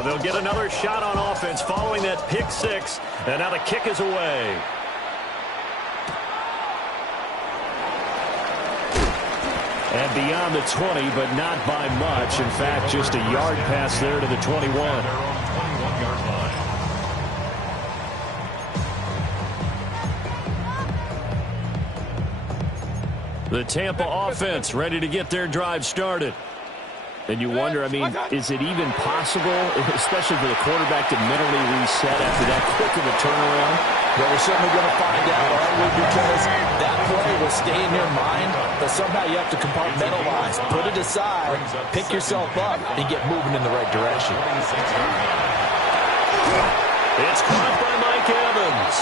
So they'll get another shot on offense following that pick six. And now the kick is away. And beyond the 20, but not by much. In fact, just a yard pass there to the 21. The Tampa offense ready to get their drive started. And you wonder, I mean, is it even possible, especially for the quarterback, to mentally reset after that quick of a turnaround? Well, we're certainly going to find out, aren't we? Because that play will stay in your mind, but somehow you have to compartmentalize, put it aside, pick yourself up, and get moving in the right direction. It's caught by Mike Evans.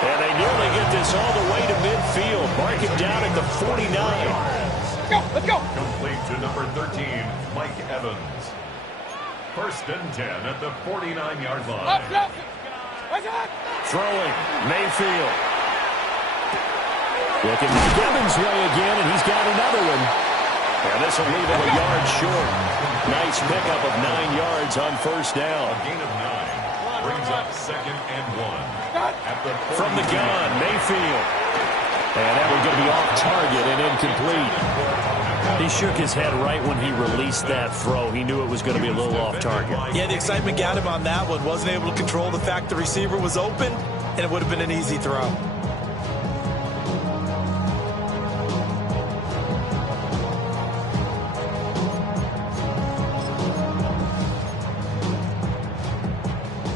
And they nearly get this all the way to midfield. Mark it down at the 49. Let's go. Complete to number 13, Mike Evans. First and 10 at the 49-yard line. Throwing, Mayfield. Looking Mike Evans' way again, and he's got another one. And this will leave him a yard short. Nice pickup of 9 yards on first down. A gain of 9 brings up second and 1. From the gun, Mayfield. And that was going to be off target and incomplete. He shook his head right when he released that throw. He knew it was going to be a little off target. Yeah, the excitement got him on that one. Wasn't able to control the fact the receiver was open, and it would have been an easy throw.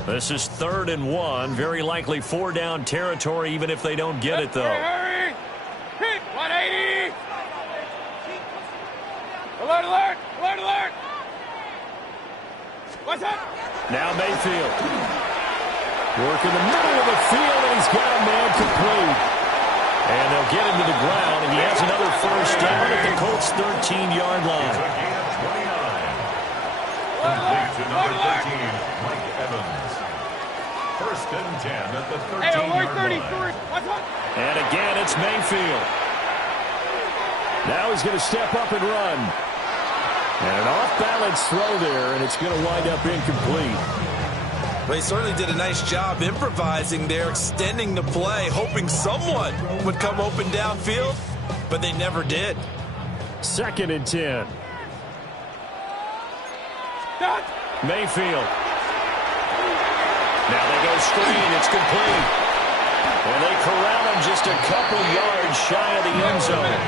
This is 3rd and 1. Very likely 4-down territory, even if they don't get it, though. Hurry! Hit 180! Alert, alert! Alert, alert! What's up? Now Mayfield. Working the middle of the field, and he's got a man complete. And they'll get him to the ground, and he has another first down at the Colts' 13-yard line. Complete to number 13, Mike Evans. First and 10 at the 13-yard line. And again, it's Mayfield. Now he's going to step up and run. And an off-balance throw there, and it's going to wind up incomplete. Well, he certainly did a nice job improvising there, extending the play, hoping someone would come open downfield, but they never did. 2nd and 10. Mayfield. Now they go screen. It's complete. And they corral him just a couple yards shy of the end zone.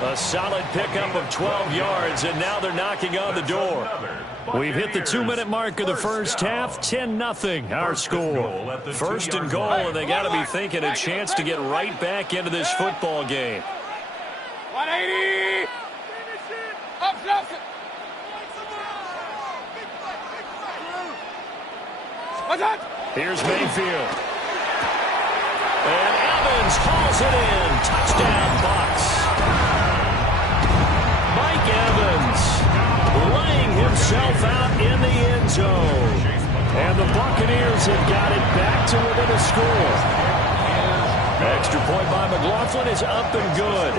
A solid pickup of 12 yards, and now they're knocking on the door. We've hit the 2-minute mark of the first half. 10-0 our score. First and goal, and they got to be thinking a chance to get right back into this football game. 180! Up, what's that? Here's Mayfield. And Evans hauls it in. Touchdown, Bucs. Mike Evans laying himself out in the end zone. And the Buccaneers have got it back to within a score. Extra point by McLaughlin is up and good.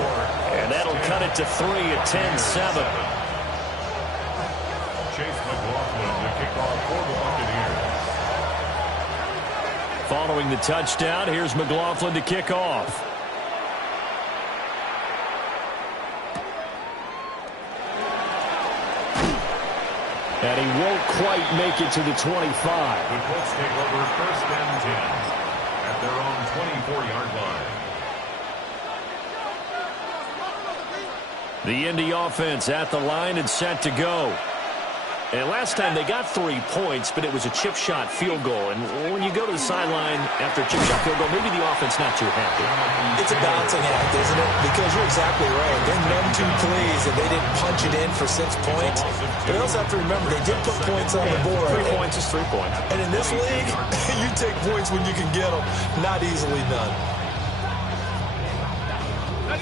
And that'll cut it to 3 at 10-7. Chase McLaughlin, the kickoff for the Buccaneers. Following the touchdown, here's McLaughlin to kick off. And he won't quite make it to the 25. The Colts take over first and 10 at their own 24-yard line. The Indy offense at the line and set to go. And last time they got 3 points, but it was a chip shot field goal. And when you go to the sideline after a chip shot field goal, maybe the offense not too happy. It's a balancing act, isn't it? Because you're exactly right. They're none too pleased that they didn't punch it in for 6 points. But they also have to remember they did put points on the board. 3 points is 3 points. And in this league, you take points when you can get them. Not easily done.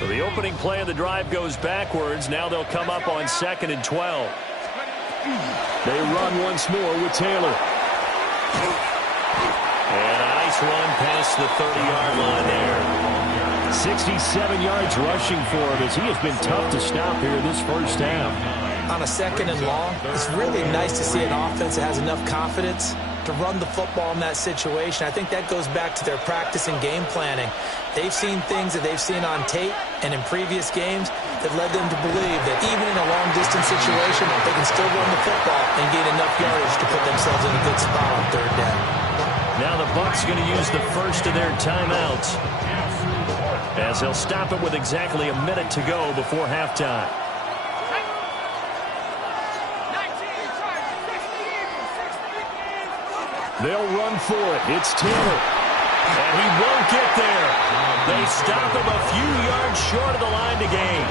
So the opening play of the drive goes backwards. Now they'll come up on 2nd and 12. They run once more with Taylor. And a nice run past the 30-yard line there. 67 yards rushing for him as he has been tough to stop here this first half. on a 2nd and long, it's really nice to see an offense that has enough confidence to run the football in that situation. I think that goes back to their practice and game planning. They've seen things that they've seen on tape and in previous games that led them to believe that even in a long-distance situation, they can still run the football and gain enough yardage to put themselves in a good spot on 3rd down. Now the Bucs going to use the first of their timeouts as they'll stop it with exactly a minute to go before halftime. They'll run for it. It's Taylor. And he won't get there. They stop him a few yards short of the line to gain.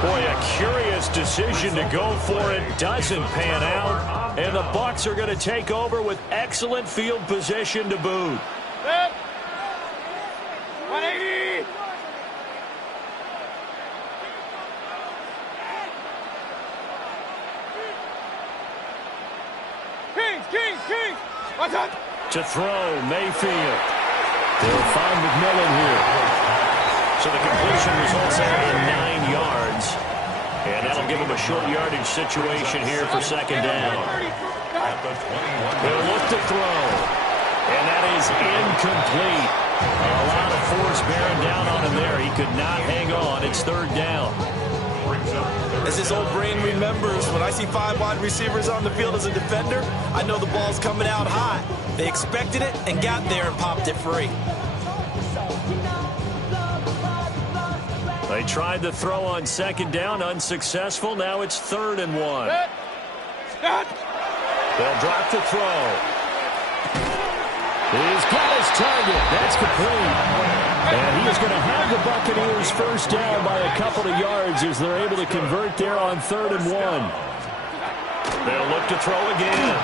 Boy, a curious decision to go for it. Doesn't pan out. And the Bucs are going to take over with excellent field position to boot. 180. Kings. What's up? To throw, Mayfield. They'll find McMillan here. So the completion results in 9 yards. And that'll give them a short yardage situation here for 2nd down. They'll look to throw. And that is incomplete. A lot of force bearing down on him there. He could not hang on. It's 3rd down. As his old brain remembers, when I see 5 wide receivers on the field as a defender, I know the ball's coming out high. They expected it and got there and popped it free. They tried to throw on 2nd down, unsuccessful. Now it's 3rd and 1. They'll drop the throw. He's got his target. That's complete. And he is going to have the Buccaneers first down by a couple of yards as they're able to convert there on 3rd and 1. They'll look to throw again.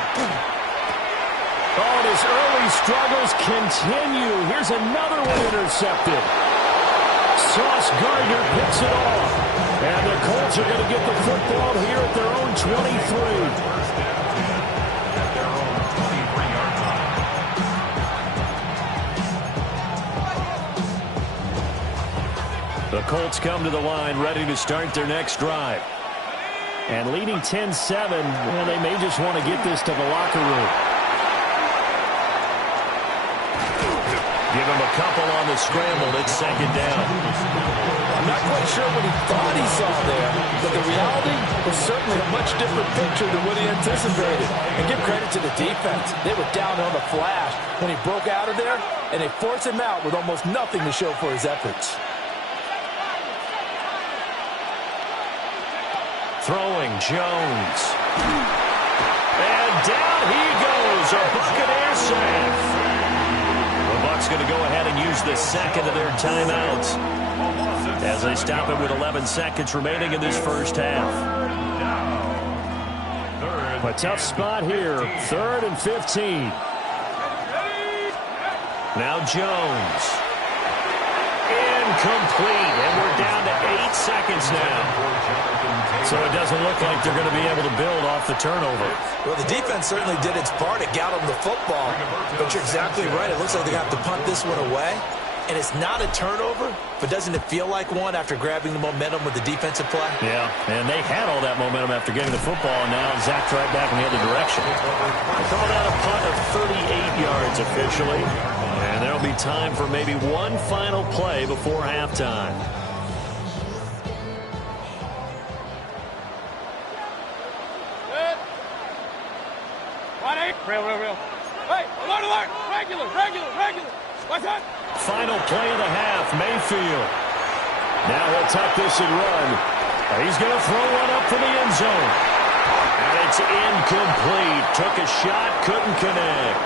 Oh, and his early struggles continue. Here's another one intercepted. Sauce Gardner picks it off. And the Colts are going to get the football here at their own 23. The Colts come to the line ready to start their next drive. And leading 10-7, well, they may just want to get this to the locker room. Give him a couple on the scramble. It's 2nd down. I'm not quite sure what he thought he saw there, but the reality was certainly a much different picture than what he anticipated. And give credit to the defense. They were down on the flash when he broke out of there, and they forced him out with almost nothing to show for his efforts. Throwing, Jones. And down he goes. A Buccaneer sack. The Bucs going to go ahead and use the 2nd of their timeouts as they stop it with 11 seconds remaining in this first half. A tough spot here. 3rd and 15. Now Jones. Incomplete. And we're down to 8 seconds now. So it doesn't look like they're going to be able to build off the turnover. Well, the defense certainly did its part. It got them the football. But you're exactly right. It looks like they're going to have to punt this one away. And it's not a turnover, but doesn't it feel like one after grabbing the momentum with the defensive play? Yeah, and they had all that momentum after getting the football, and now zapped right back in the other direction. Calling out a punt of 38 yards officially. And there'll be time for maybe one final play before halftime. Real. Hey, alert. Regular. What's that? Final play of the half, Mayfield. Now he'll tuck this and run. He's going to throw one up for the end zone. And it's incomplete. Took a shot, couldn't connect.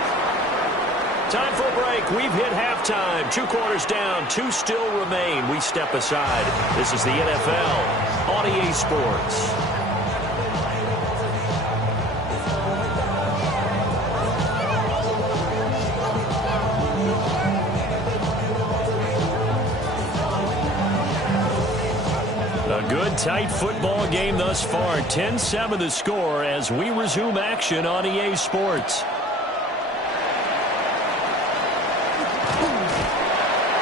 Time for a break. We've hit halftime. 2 quarters down, 2 still remain. We step aside. This is the NFL on EA Sports. Good, tight football game thus far. 10-7 the score as we resume action on EA Sports.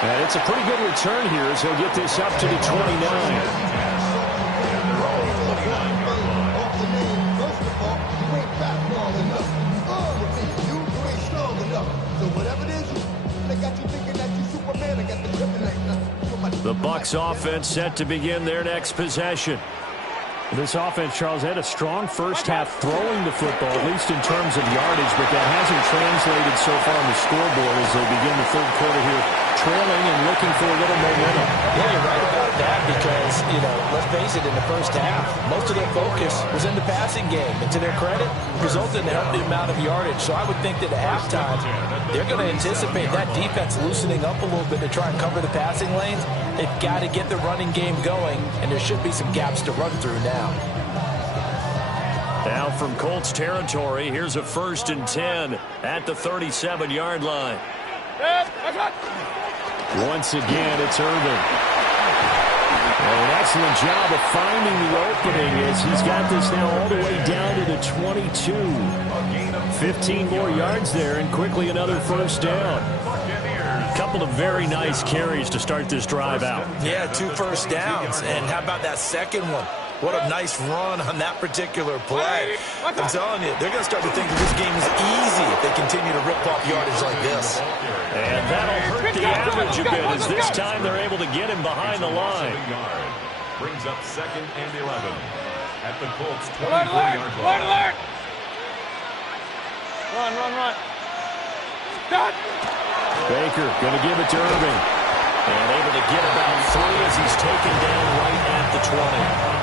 And it's a pretty good return here as he'll get this up to the 29. Bucs offense set to begin their next possession. This offense, Charles, had a strong first half throwing the football, at least in terms of yardage, but that hasn't translated so far on the scoreboard as they begin the third quarter here, trailing and looking for a little momentum. Yeah, you're right about that because, let's face it, in the first half, most of their focus was in the passing game. And to their credit, resulted in a healthy amount of yardage. So I would think that at halftime, they're going to anticipate that defense loosening up a little bit to try and cover the passing lanes. They've got to get the running game going, and there should be some gaps to run through now. Now from Colts territory, here's a 1st and 10 at the 37-yard line. Once again, it's Irvin. An excellent job of finding the opening as he's got this now all the way down to the 22. 15 more yards there and quickly another 1st down. A couple of very nice carries to start this drive out. Yeah, 2 first downs. And how about that second one? What a nice run on that particular play. I'm telling you, they're going to start to think that this game is easy if they continue to rip off yardage like this. And that'll hurt the average a bit as this time they're able to get him behind the line. Brings up 2nd and 11 at the Colts 24-yard line. Run. Stop. Baker going to give it to Irving. And able to get about 3 as he's taken down right at the 20.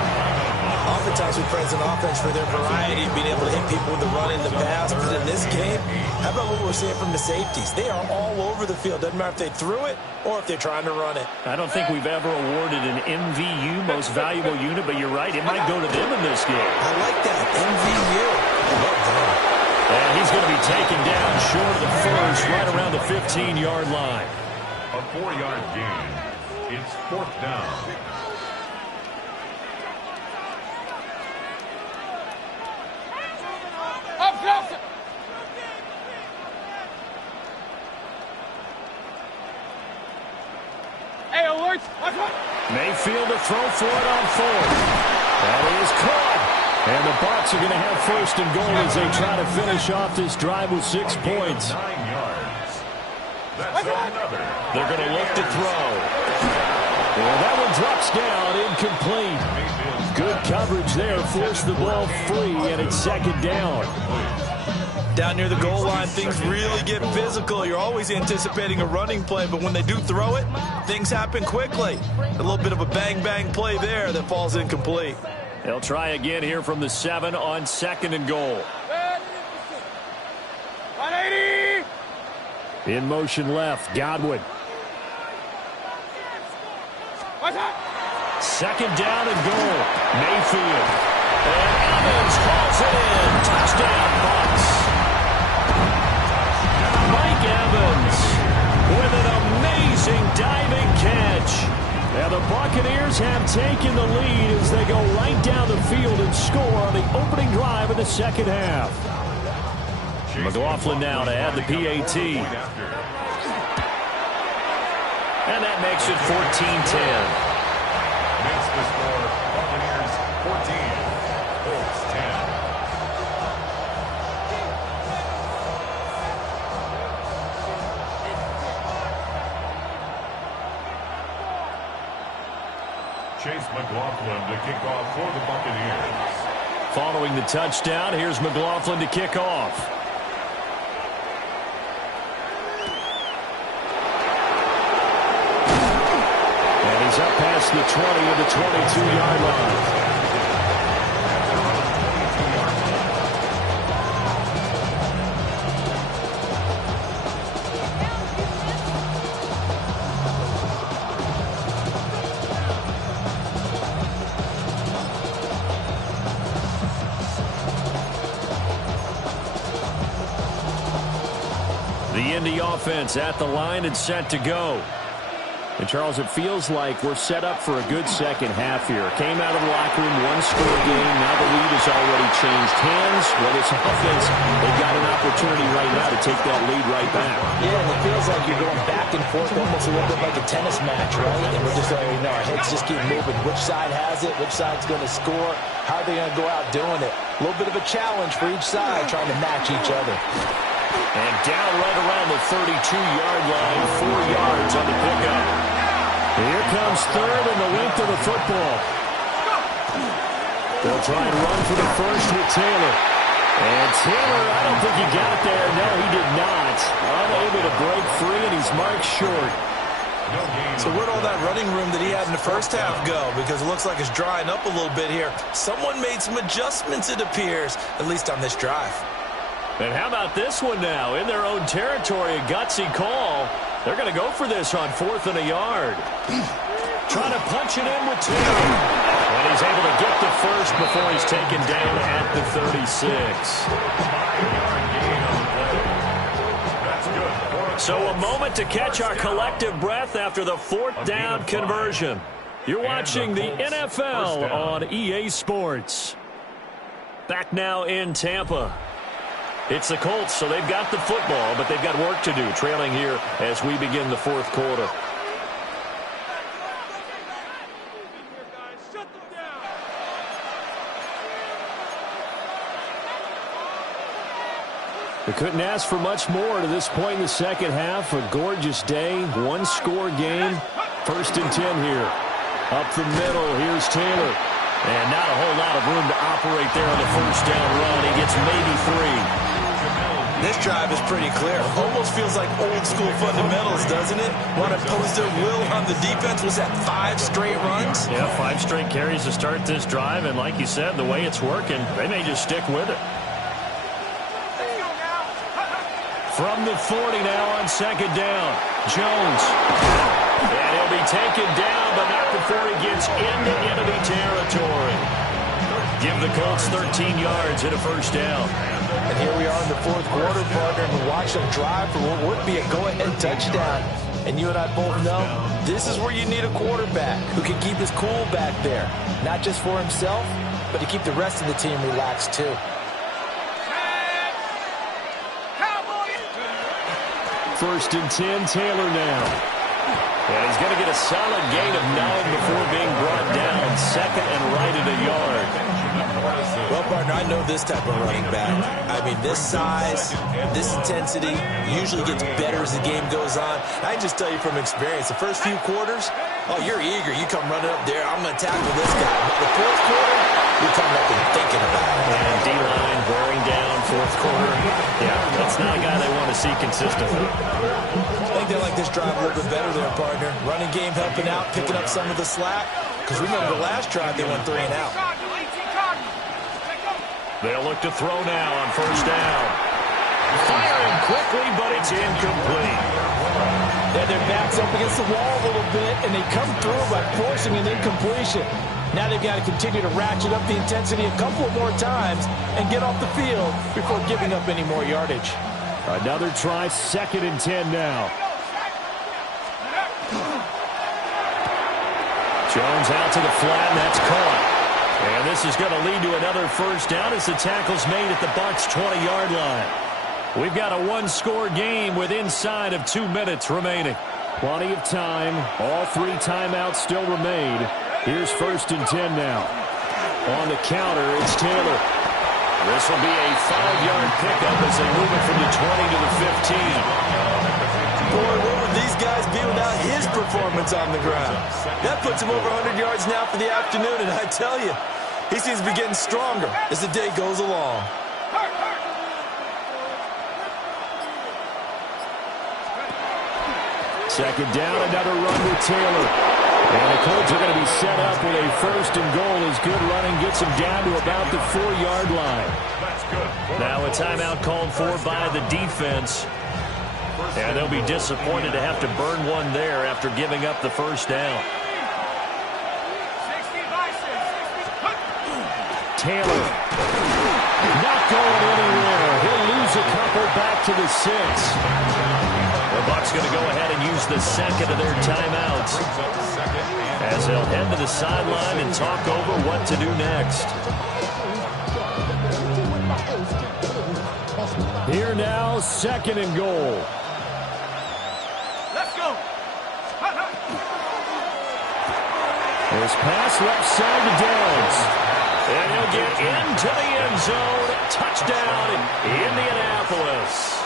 Oftentimes we praise an offense for their variety, being able to hit people with the run in the pass. But in this game, how about what we're seeing from the safeties? They are all over the field. Doesn't matter if they threw it or if they're trying to run it. I don't think we've ever awarded an MVU, most valuable unit, but you're right, it might go to them in this game. I like that, MVU. Well done. And he's going to be taken down short of the first, right around the 15-yard line. A 4-yard gain. It's 4th down. Hey, alert! Mayfield to throw for it on 4th. That is caught. And the Bucs are going to have 1st and goal as they try to finish off this drive with 6 points. 9 yards. That's another. They're going to look to throw. Well, that one drops down, incomplete. Good coverage there, forced the ball free, and it's 2nd down. Down near the goal line, things really get physical. You're always anticipating a running play, but when they do throw it, things happen quickly. A little bit of a bang-bang play there that falls incomplete. They'll try again here from the 7 on 2nd and goal. 180! In motion left, Godwin. 2nd down and goal. Mayfield. And Evans calls it in. Touchdown, Bucs. Mike Evans with an amazing diving catch. And the Buccaneers have taken the lead as they go right down the field and score on the opening drive of the 2nd half. McLaughlin now to add the PAT. And that makes it 14-10. Makes the score Buccaneers 14, Colts 10. Chase McLaughlin to kick off for the Buccaneers. Following the touchdown, here's McLaughlin to kick off. And he's up past the 20 of the 22-yard line. The Indy offense at the line and set to go. And, Charles, it feels like we're set up for a good second half here. Came out of the locker room, one-score game. Now the lead has already changed hands. Well, this offense, they've got an opportunity right now to take that lead right back. Yeah, and it feels like you're going back and forth, almost a little bit like a tennis match, right? And we're just, our heads just keep moving. Which side has it? Which side's going to score? How are they going to go out doing it? A little bit of a challenge for each side, trying to match each other. And down right around the 32-yard line, 4 yards on the pickup. Here comes third and the length of the football. They'll try and run for the first with Taylor. And Taylor, I don't think he got it there. No, he did not. Unable to break free, and he's marked short. So where'd all that running room that he had in the first half go? Because it looks like it's drying up a little bit here. Someone made some adjustments, it appears, at least on this drive. And how about this one now? In their own territory, a gutsy call. They're going to go for this on 4th and a yard. Trying to punch it in with Taylor. And he's able to get the first before he's taken down at the 36. So a moment to catch our collective breath after the 4th down conversion. You're watching the NFL on EA Sports. Back now in Tampa. It's the Colts, so they've got the football, but they've got work to do, trailing here as we begin the 4th quarter. They couldn't ask for much more to this point in the second half. A gorgeous day, one-score game. 1st and 10 here. Up the middle, here's Taylor. And not a whole lot of room to operate there on the 1st down run. He gets maybe 3. This drive is pretty clear. Almost feels like old-school fundamentals, doesn't it? Want to impose their will on the defense. Was that 5 straight runs? Yeah, 5 straight carries to start this drive. And like you said, the way it's working, they may just stick with it. From the 40 now on 2nd down. Jones. And he'll be taken down, but not before he gets into enemy territory. Give the Colts 13 yards and a 1st down. And here we are in the 4th quarter, partner, and watch them drive for what would be a go-ahead touchdown. And you and I both know this is where you need a quarterback who can keep his cool back there. Not just for himself, but to keep the rest of the team relaxed too. 1st and 10, Taylor now. And he's going to get a solid gain of 9 before being brought down. 2nd and right at a yard. Well, partner, I know this type of running back. I mean, this size, this intensity usually gets better as the game goes on. I can just tell you from experience, the first few quarters, oh, you're eager. You come running up there, I'm going to tackle this guy. But the 4th quarter, you're coming up and thinking about it. And D-line wearing down 4th quarter. Yeah, that's not a guy they want to see consistently. I think they like this drive a little bit better there, partner. Running game helping out, picking up some of the slack. Because remember the last drive, they went 3 and out. They'll look to throw now on 1st down. Firing quickly, but it's incomplete. Yeah, their back's up against the wall a little bit, and they come through by forcing an incompletion. Now they've got to continue to ratchet up the intensity a couple of more times and get off the field before giving up any more yardage. Another try, 2nd and 10 now. Jones out to the flat, and that's caught. And this is going to lead to another 1st down as the tackle's made at the Bucs' 20-yard line. We've got a one-score game with inside of 2 minutes remaining. Plenty of time. All 3 timeouts still remain. Here's 1st and 10 now. On the counter, it's Taylor. This will be a 5-yard pickup as they move it from the 20 to the 15. Boy, what would these guys be without his performance on the ground? That puts him over 100 yards now for the afternoon, and I tell you, he seems to be getting stronger as the day goes along. Second down, another run with Taylor. And the Colts are going to be set up with a 1st and goal as good running gets them down to about the 4-yard line. Now a timeout called for by the defense. And they'll be disappointed to have to burn one there after giving up the 1st down. Taylor not going anywhere. He'll lose a couple back to the 6. The Bucs going to go ahead and use the 2nd of their timeouts as they'll head to the sideline and talk over what to do next. Here now, 2nd and goal. Let's go. This pass left side to Downs. And he'll get into the end zone. Touchdown, Indianapolis.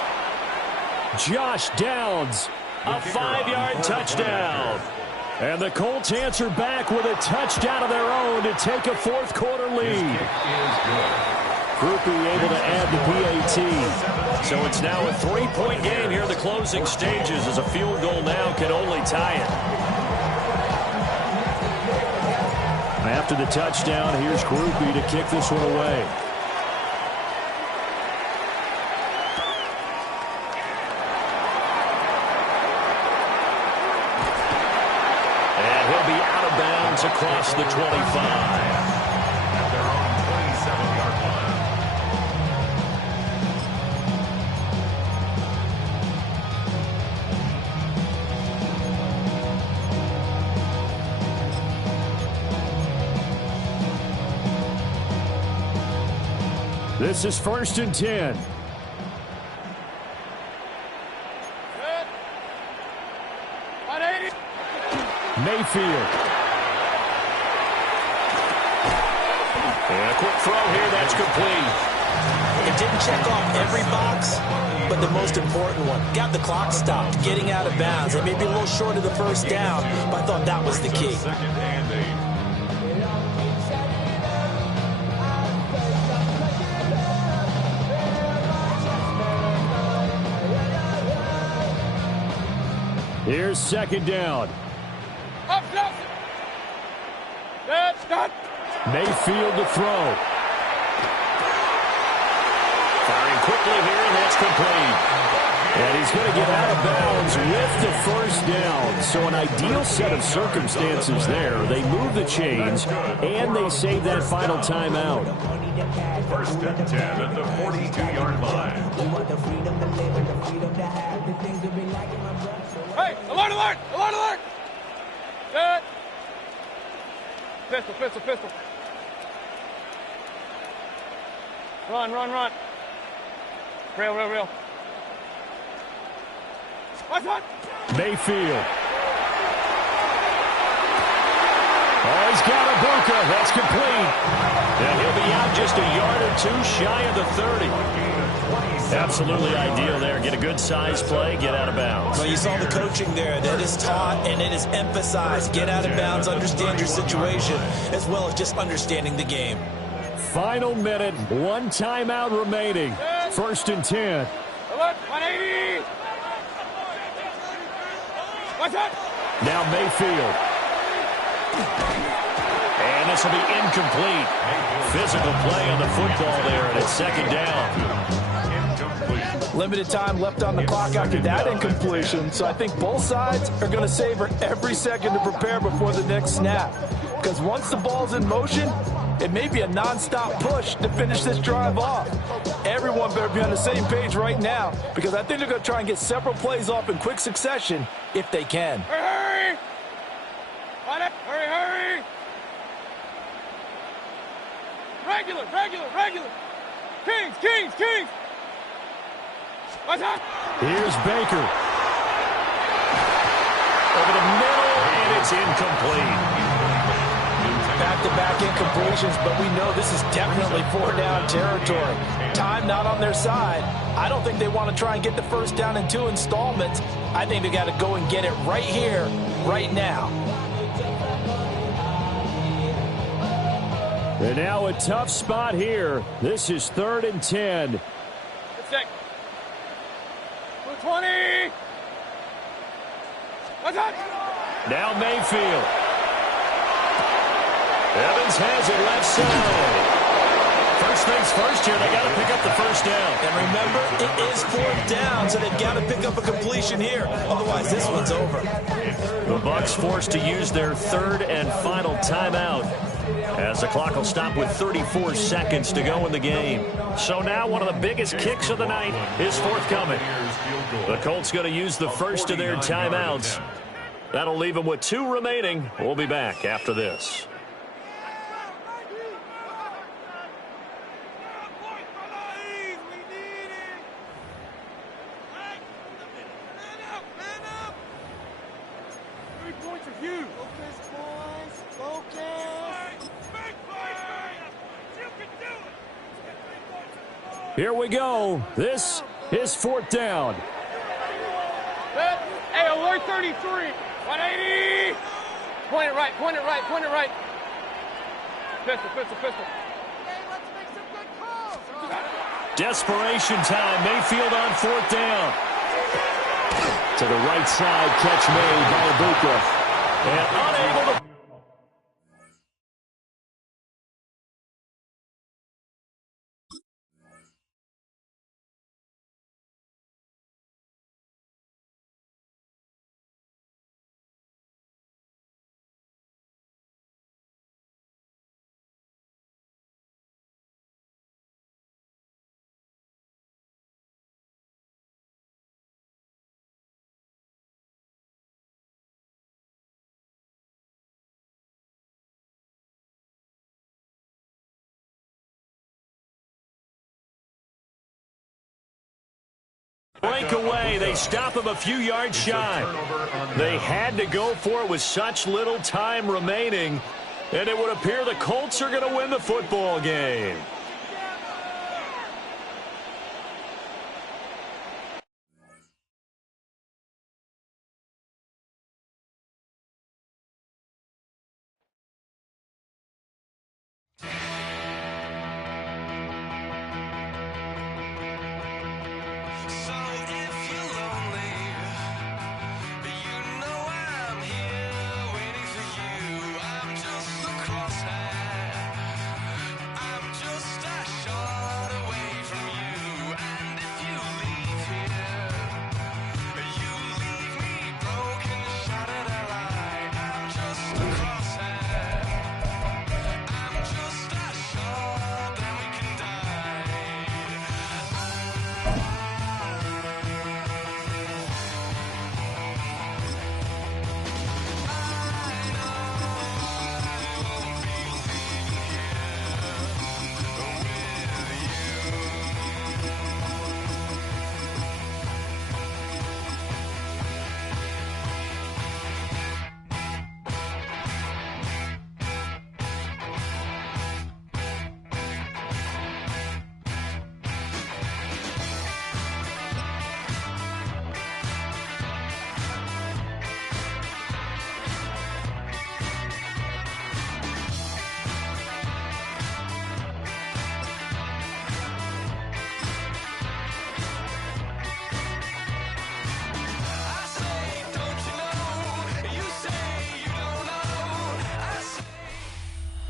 Josh Downs. A 5-yard touchdown. And the Colts answer back with a touchdown of their own to take a fourth-quarter lead. Groupie able to add the PAT. So it's now a three-point game here in the closing stages as a field goal now can only tie it. After the touchdown, here's Groupie to kick this one away. And he'll be out of bounds across the 25. At their own 27-yard line. This is 1st and 10. Mayfield. And a quick throw here, that's complete. It didn't check off every box, but the most important one. Got the clock stopped, getting out of bounds. It may be a little short of the first down, but I thought that was the key. 2nd and 8. Here's 2nd down. Up, up. That's done. Mayfield to throw. Firing quickly here, and that's complete. And he's going to get out of bounds with the first down. So an ideal set of circumstances there. They move the chains, and they save that final timeout. 1st and 10 at the 42-yard line. Hey, alert, alert, alert, alert. Set. Pistol, pistol, pistol. Run, run, run. Rail, rail, rail. Watch out. Mayfield. Oh, he's got a Buka. That's complete. And he'll be out just a yard or two shy of the 30. Absolutely ideal there. Get a good size play, get out of bounds. Well, you saw the coaching there. That is taught and it is emphasized. Get out of bounds, understand your situation, as well as just understanding the game. Final minute, one timeout remaining. 1st and 10. Alert, 180. Watch out. Now Mayfield. And this will be incomplete. Physical play on the football there, and it's 2nd down. Limited time left on the clock after that incompletion, so I think both sides are going to savor every second to prepare before the next snap. Because once the ball's in motion, it may be a nonstop push to finish this drive off. Everyone better be on the same page right now, because I think they're going to try and get several plays off in quick succession if they can. Hurry, hurry. Hurry, hurry. Regular, regular, regular. Kings, Kings, Kings. Watch out. Here's Baker. Over the middle, and it's incomplete. Back-to-back incompletions, but we know this is definitely 4-down territory. Time not on their side. I don't think they want to try and get the first down in 2 installments. I think they got to go and get it right here, right now. And now a tough spot here. This is 3rd and 10. Good check. 220. Watch out. Now Mayfield. Evans has it left side. First things first here, they got to pick up the first down. And remember, it is 4th down, so they've got to pick up a completion here. Otherwise, this one's over. The Bucs forced to use their 3rd and final timeout, as the clock will stop with 34 seconds to go in the game. So now one of the biggest kicks of the night is forthcoming. The Colts going to use the first of their timeouts. That'll leave them with 2 remaining. We'll be back after this. Here we go. This is 4th down. Hey, alert 33. 180. Point it right, point it right, point it right. Pistol, pistol, pistol. Desperation time. Mayfield on 4th down. To the right side. Catch made by Ibuka. And unable to... break away. They stop him a few yards shy. They had to go for it with such little time remaining, and it would appear the Colts are going to win the football game.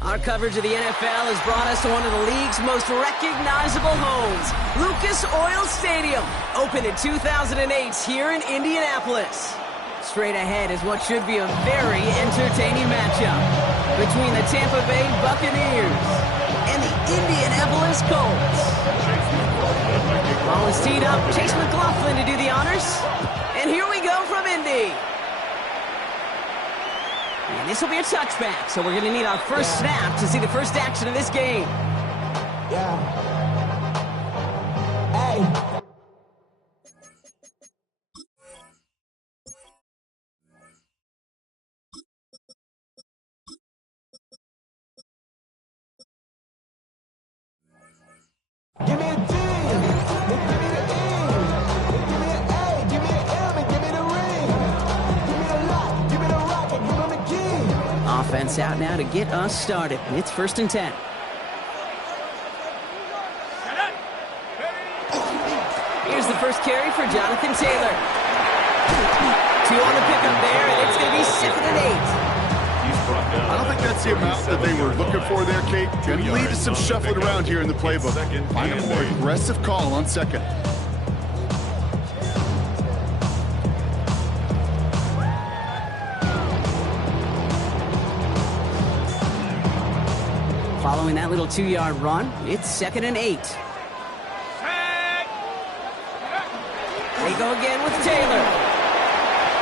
Our coverage of the NFL has brought us to one of the league's most recognizable homes, Lucas Oil Stadium, opened in 2008 here in Indianapolis. Straight ahead is what should be a very entertaining matchup between the Tampa Bay Buccaneers and the Indianapolis Colts. Ball is teed up. Chase McLaughlin to do the honors. And here we go from Indy. And this will be a touchback, so we're going to need our first snap to see the first action of this game. Yeah. Hey. Give me a D, give me the E, give me an A, give me an M, and give me the ring. Give me the lock, give me the rock, and give me the key. Offense out now to get us started. It's 1st and 10. Here's the first carry for Jonathan Taylor. 2 on the pickup there, and it's going to be 2nd and 8. I don't think that's the amount that they were looking for there, Kate. Going to lead to some shuffling around here in the playbook. Find a more aggressive call on 2nd. Following that little 2-yard run, it's 2nd and 8. They go again with Taylor.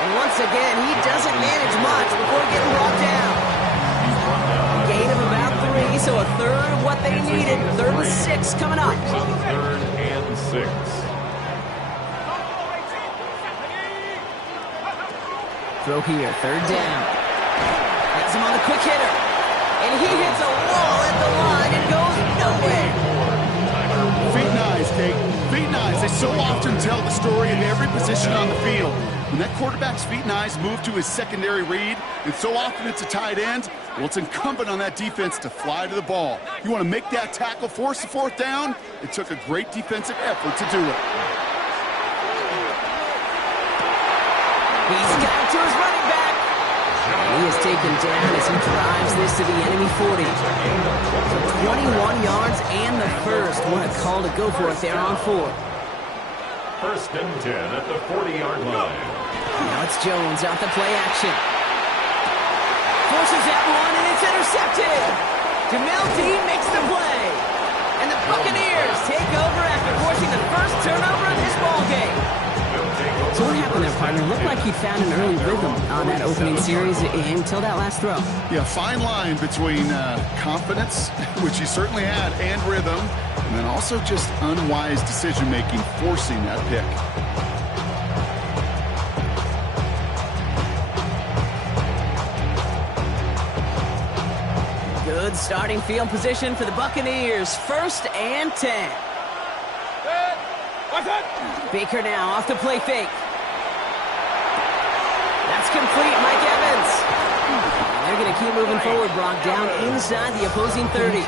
And once again, he doesn't manage much before getting brought down. Gain of about 3, so a third of what they needed. 3rd and 6 coming up. 3rd and 6. Throw here, 3rd down. Has him on the quick hitter. And he hits a wall at the line and goes nowhere. Feet and eyes, Kate. Feet and eyes. They so often tell the story in every position on the field. When that quarterback's feet and eyes move to his secondary read, and so often it's a tight end, well, it's incumbent on that defense to fly to the ball. You want to make that tackle, force the fourth down? It took a great defensive effort to do it. He's got it to his running back. He is taken down as he drives this to the enemy 40. So 21 yards and the first. What a call to go for it there on 4. First and 10 at the 40-yard line. Now it's Jones out the play action. Forces that one, and it's intercepted. Jamel Dean makes the play. And the Buccaneers take over after forcing the first turnover of this ballgame. So what happened there, partner? Looked like he found an early rhythm on that opening series until that last throw. Yeah, fine line between confidence, which he certainly had, and rhythm, and then also just unwise decision-making, forcing that pick. Good starting field position for the Buccaneers. First and 10. Baker now off the play fake. That's complete, Mike Evans. They're going to keep moving forward, Brock, down inside the opposing 30.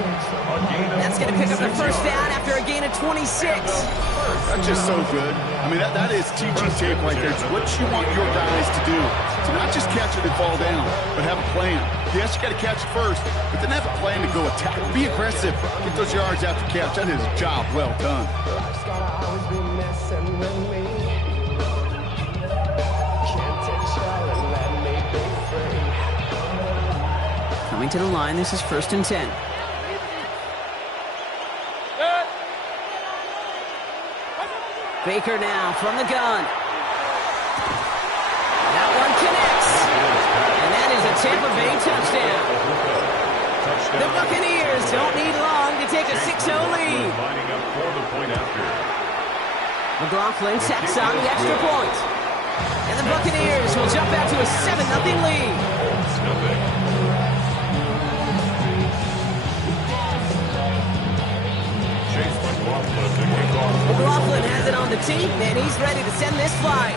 That's going to pick up the first down after a gain of 26. That's just so good. I mean, that is teaching tape right there. It's what you want your guys to do. To not just catch it and fall down, but have a plan. Yes, you got to catch it first, but then have a plan to go attack. Be aggressive. Get those yards after catch. That is a job well done. Coming to the line, this is first and 10. Baker now from the gun. That one connects. And that is a Tampa Bay touchdown. The Buccaneers don't need long to take a 6-0 lead. McLaughlin sacks on the extra point. And the Buccaneers will jump out to a 7-0 lead. McLaughlin has it on the tee, and he's ready to send this flight.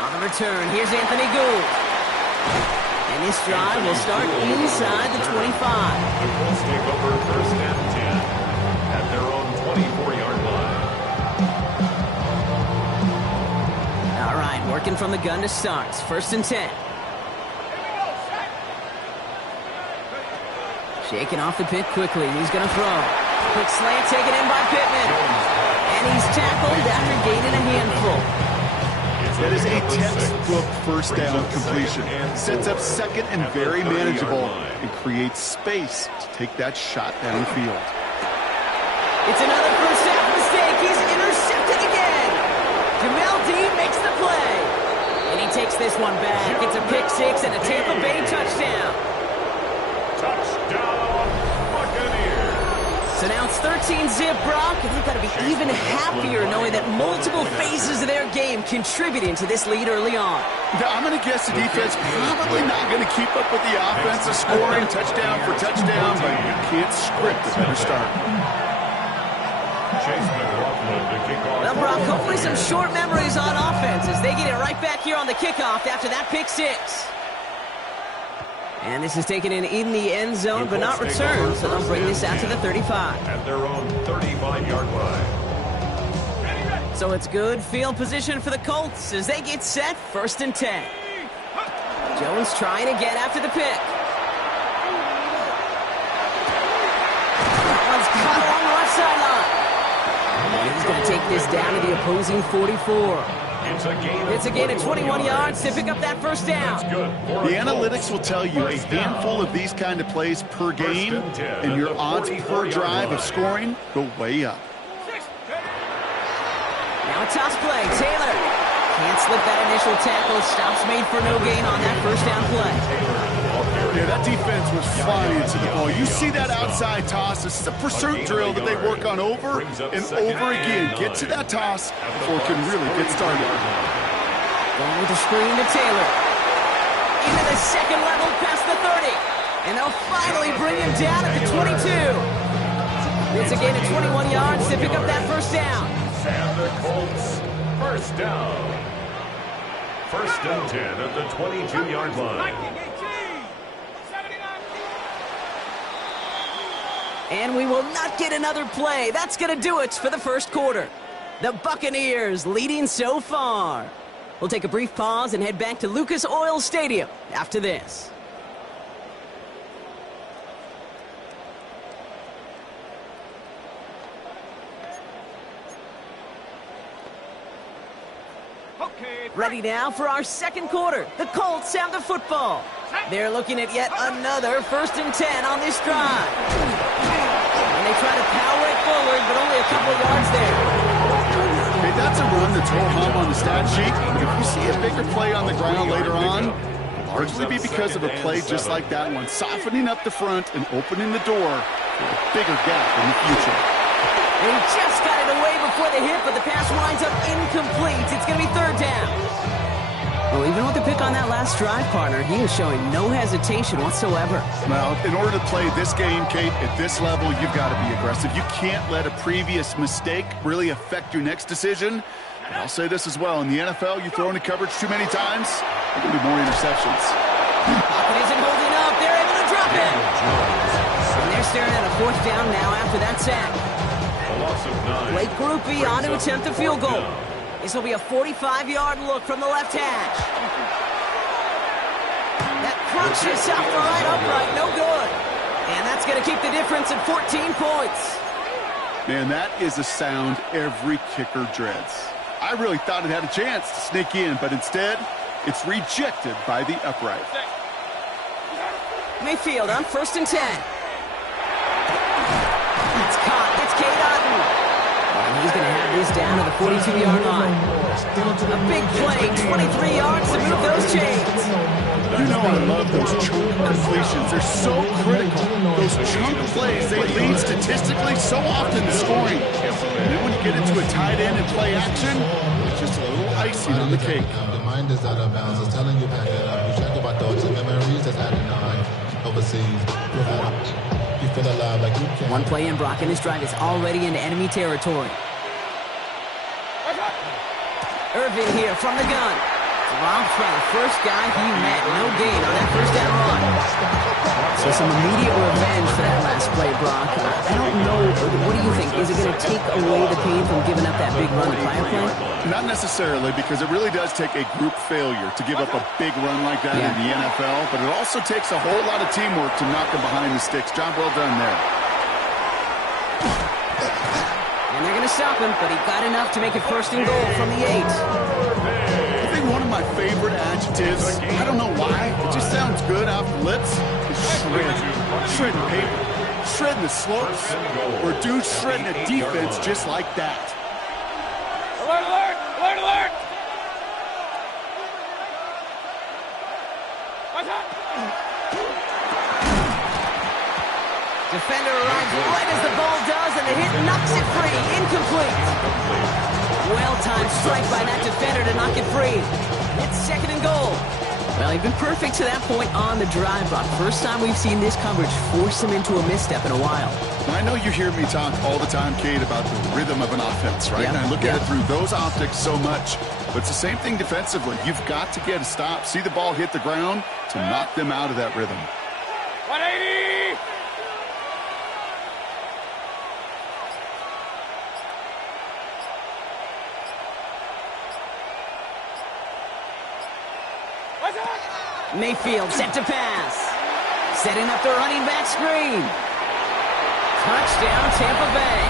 On the return, here's Anthony Gould. And this drive will start inside the 25. The Colts take over first and 10 at their own 24-yard line. All right, working from the gun to start. First and 10. Shaking off the pick quickly. He's going to throw. Quick slant taken in by Pittman. And he's tackled after gaining a handful. That is a textbook first down completion. Sets up second and very manageable and creates space to take that shot downfield. It's another first half mistake. He's intercepted again. Jamel Dean makes the play. And he takes this one back. It's a pick six and a Tampa Bay touchdown. Touchdown, Buccaneers. So now it's 13-zip, Brock, and they've got to be even happier knowing that multiple phases of their game contributing to this lead early on. I'm going to guess the defense probably not going to keep up with the offensive scoring touchdown for touchdown, but you can't script a better start. Chase McLaughlin to kick off. Well, Brock, hopefully some short memories on offense as they get it right back here on the kickoff after that pick six. And this is taken in the end zone, but not returned, so they'll bring this out to the 35. At their own 35-yard line. So it's good field position for the Colts as they get set, first and 10. Jones trying again after the pick. That one's caught along the left sideline. And he's going to take this down to the opposing 44. It's a gain of 21 yards to pick up that first down. The analytics will tell you a handful of these kind of plays per game, and your odds per drive of scoring go way up. Now a toss play. Taylor can't slip that initial tackle. Stops made for no gain on that first down play. Yeah, that defense was flying to the ball. You see that outside toss. This is a pursuit drill that they work on over and over again. Get to that toss before it can really get started. Going with the screen to Taylor. Into the second level past the 30. And they'll finally bring him down at the 22. It's a gain of 21 yards to pick up that first down. And the Colts, first down. First and 10 at the 22-yard line. And we will not get another play. That's going to do it for the first quarter. The Buccaneers leading so far. We'll take a brief pause and head back to Lucas Oil Stadium after this. Ready now for our second quarter. The Colts have the football. They're looking at yet another 1st and 10 on this drive. And they try to power it forward, but only a couple yards there. Hey, that's a run that's ho-hum on the stat sheet. If you see a bigger play on the ground later on, it'll largely be because of a play just like that one, softening up the front and opening the door for a bigger gap in the future. They just got it away before the hit, but the pass winds up incomplete. It's going to be 3rd down. Well, even with the pick on that last drive, partner, he is showing no hesitation whatsoever. Well, in order to play this game, Kate, at this level, you've got to be aggressive. You can't let a previous mistake really affect your next decision. And I'll say this as well. In the NFL, you throw into coverage too many times, there can be more interceptions. Pocket isn't holding up. They're able to drop it. And they're staring at a 4th down now after that sack. Blake Groupie on to attempt the field goal. This will be a 45-yard look from the left hash. That crunches off the right upright, no good. And that's going to keep the difference at 14 points. Man, that is a sound every kicker dreads. I really thought it had a chance to sneak in, but instead, it's rejected by the upright. Mayfield on 1st and 10. It's caught. It's Cade Otton. And he's going to have this down to the 42-yard line. A big play, 23 yards to move those chains. You know I love those chunk completions. They're so critical. Those chunk plays, they lead statistically so often to scoring. And then when you get into a tight end and play action, it's just a little icing on the cake. The mind is out of bounds. It's telling you back it up. You check about thoughts and memories that's adding on. Overseas, you feel alive like you can. One play in, Brock, and this drive is already into enemy territory. Irvin here from the gun. Dropped by the first guy he met. No gain on that 1st down run. So some immediate revenge for that last play, Brock. I don't know. What do you think? Is it going to take away the pain from giving up that big run the prior play? Not necessarily, because it really does take a group failure to give up a big run like that in the NFL, but it also takes a whole lot of teamwork to knock them behind the sticks. Job well done there. And they're going to stop him, but he got enough to make it 1st and goal from the 8. I think one of my favorite adjectives, I don't know why, it just sounds good off the lips, is shred. Shredding paper, shredding the slopes, or dude shredding a defense just like that. Alert, alert! Alert, alert! Watch out! Defender arrives right as the ball does, and the hit knocks it free. Incomplete. Well-timed strike by that defender to knock it free. It's 2nd and goal. Well, he's been perfect to that point on the drive, Brock. First time we've seen this coverage force him into a misstep in a while. I know you hear me talk all the time, Kate, about the rhythm of an offense, right? And I look at it through those optics so much. But it's the same thing defensively. You've got to get a stop, see the ball hit the ground to knock them out of that rhythm. 180! Mayfield set to pass. Setting up the running back screen. Touchdown, Tampa Bay.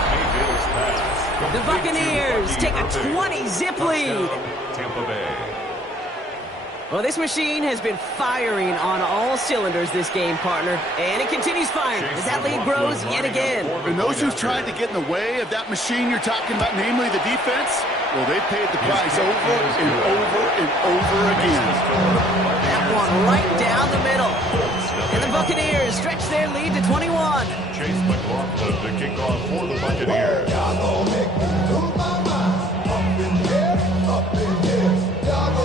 The Buccaneers take a 20-zip lead. Tampa Bay. Well, this machine has been firing on all cylinders this game, partner. And it continues firing as that lead grows yet again. And those who've tried to get in the way of that machine you're talking about, namely the defense, well, they paid the price over and over and over again. That one right down the middle. And the Buccaneers stretch their lead to 21. Chase McLaughlin to kick off for the Buccaneers.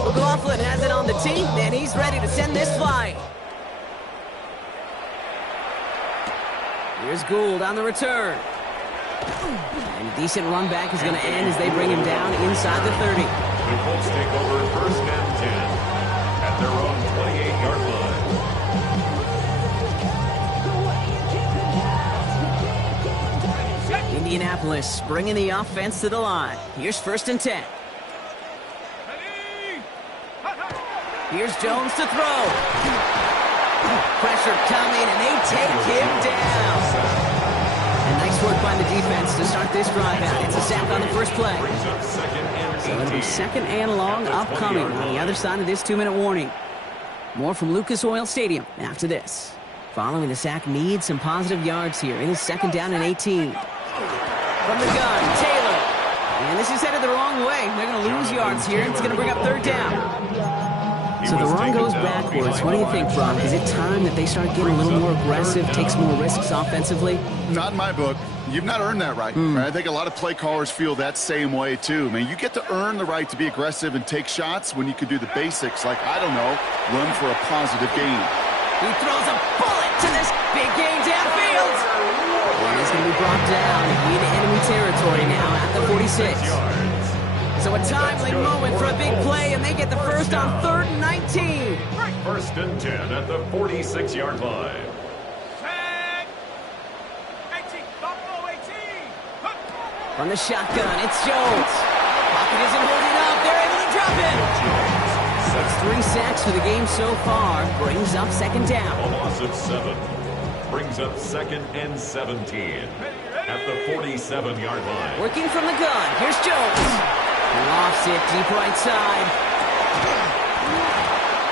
McLaughlin has it on the tee, and he's ready to send this flying. Here's Gould on the return. And a decent run back is going to end as they bring him down inside the 30. The Colts take over first and 10 at their own 28-yard line. Indianapolis bringing the offense to the line. Here's first and 10. Here's Jones to throw. Pressure coming, and they take him down. And nice work by the defense to start this drive out. It's a sack on the first play. So it'll be second and long upcoming on the other side of this 2-minute warning. More from Lucas Oil Stadium after this. Following the sack needs some positive yards here. It is second down and 18. From the gun, Taylor. And this is headed the wrong way. They're going to lose yards here. It's going to bring up third down. So the run goes backwards. What do you think, Brock? Is it time that they start getting a little more aggressive, take some more risks offensively? Not in my book. You've not earned that right. I think a lot of play callers feel that same way, too. I mean, you get to earn the right to be aggressive and take shots when you can do the basics, like, I don't know, run for a positive gain. He throws a bullet to this big gain downfield. And he's going to be brought down into enemy territory now at the 46. So a timely moment for a big play, and they get the first on 3rd and 19. First and 10 at the 46-yard line. From the shotgun, it's Jones. Pocket isn't holding up. They're able to drop it. It's 3 sacks for the game so far. Brings up second down. A loss of 7. Brings up second and 17 at the 47-yard line. Working from the gun. Here's Jones. Lofts it deep right side.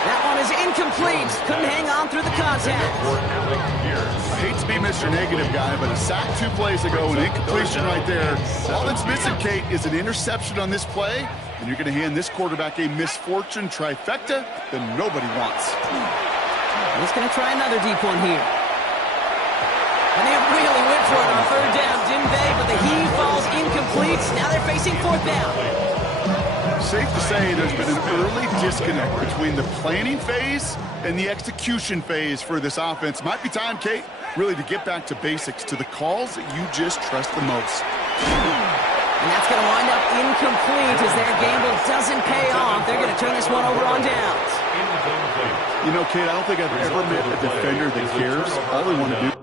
That one is incomplete. Couldn't hang on through the contact. I hate to be Mr. Negative guy, but a sack 2 plays ago, an incompletion right there. All that's missing, Kate, is an interception on this play, and you're going to hand this quarterback a misfortune trifecta that nobody wants. He's going to try another deep one here. And they really went for it on 3rd down, didn't they? But the heave falls incomplete. Now they're facing 4th down. Safe to say there's been an early disconnect between the planning phase and the execution phase for this offense. Might be time, Kate, really to get back to basics, to the calls that you just trust the most. And that's going to wind up incomplete as their gamble doesn't pay off. They're going to turn this one over on downs. You know, Kate, I don't think I've ever met a defender that cares. All they want to do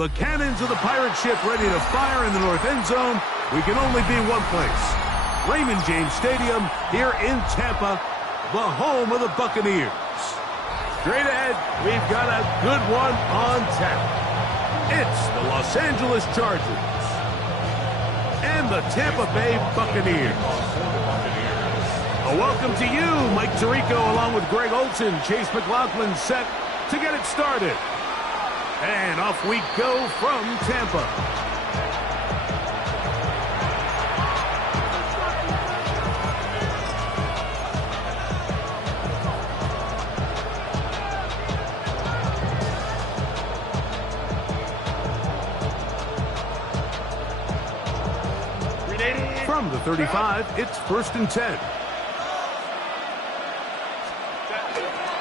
The cannons of the pirate ship ready to fire in the north end zone. We can only be one place. Raymond James Stadium here in Tampa, the home of the Buccaneers. Straight ahead, we've got a good one on tap. It's the Los Angeles Chargers and the Tampa Bay Buccaneers. A welcome to you, Mike Tirico, along with Greg Olson, Chase McLaughlin, set to get it started. And off we go from Tampa. From the 35, it's 1st and 10.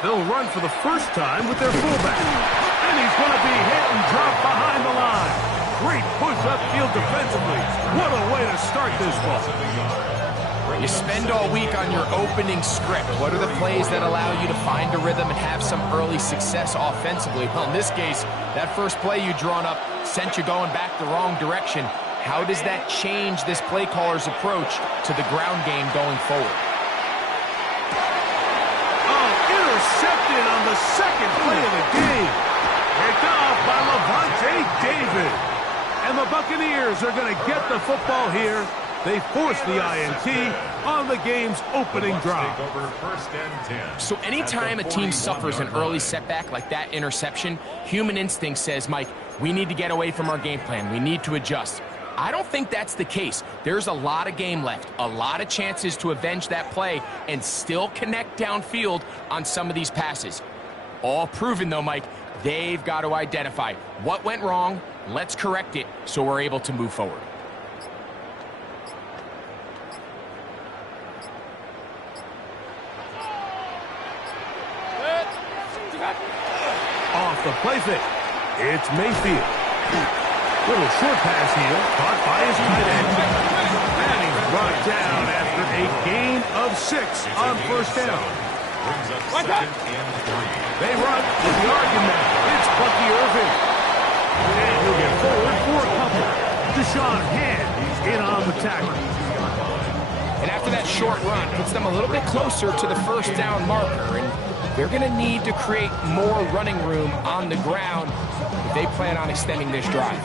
They'll run for the first time with their fullback. And he's going to be hit and dropped behind the line. Great push upfield defensively. What a way to start this ball. You spend all week on your opening script. What are the plays that allow you to find a rhythm and have some early success offensively? Well, in this case, that first play you drawn up sent you going back the wrong direction. How does that change this play caller's approach to the ground game going forward? Oh, intercepted on the second play of the game. Picked off by Levante David. And the Buccaneers are going to get the football here. They force the INT on the game's opening drive. So anytime a team suffers an early setback like that interception, human instinct says, Mike, we need to get away from our game plan. We need to adjust. I don't think that's the case. There's a lot of game left, a lot of chances to avenge that play and still connect downfield on some of these passes. All proven, though, Mike, they've got to identify what went wrong, let's correct it so we're able to move forward. Off the play fake, it's Mayfield. Little short pass here, caught by his tight end. And he's brought down after a gain of 6 on first down. They run with the argument. It's Bucky Irving. And he'll get forward for a couple. Deshaun Hand, he's in on the tackle. And after that short run, puts them a little bit closer to the first down marker. And they're going to need to create more running room on the ground if they plan on extending this drive.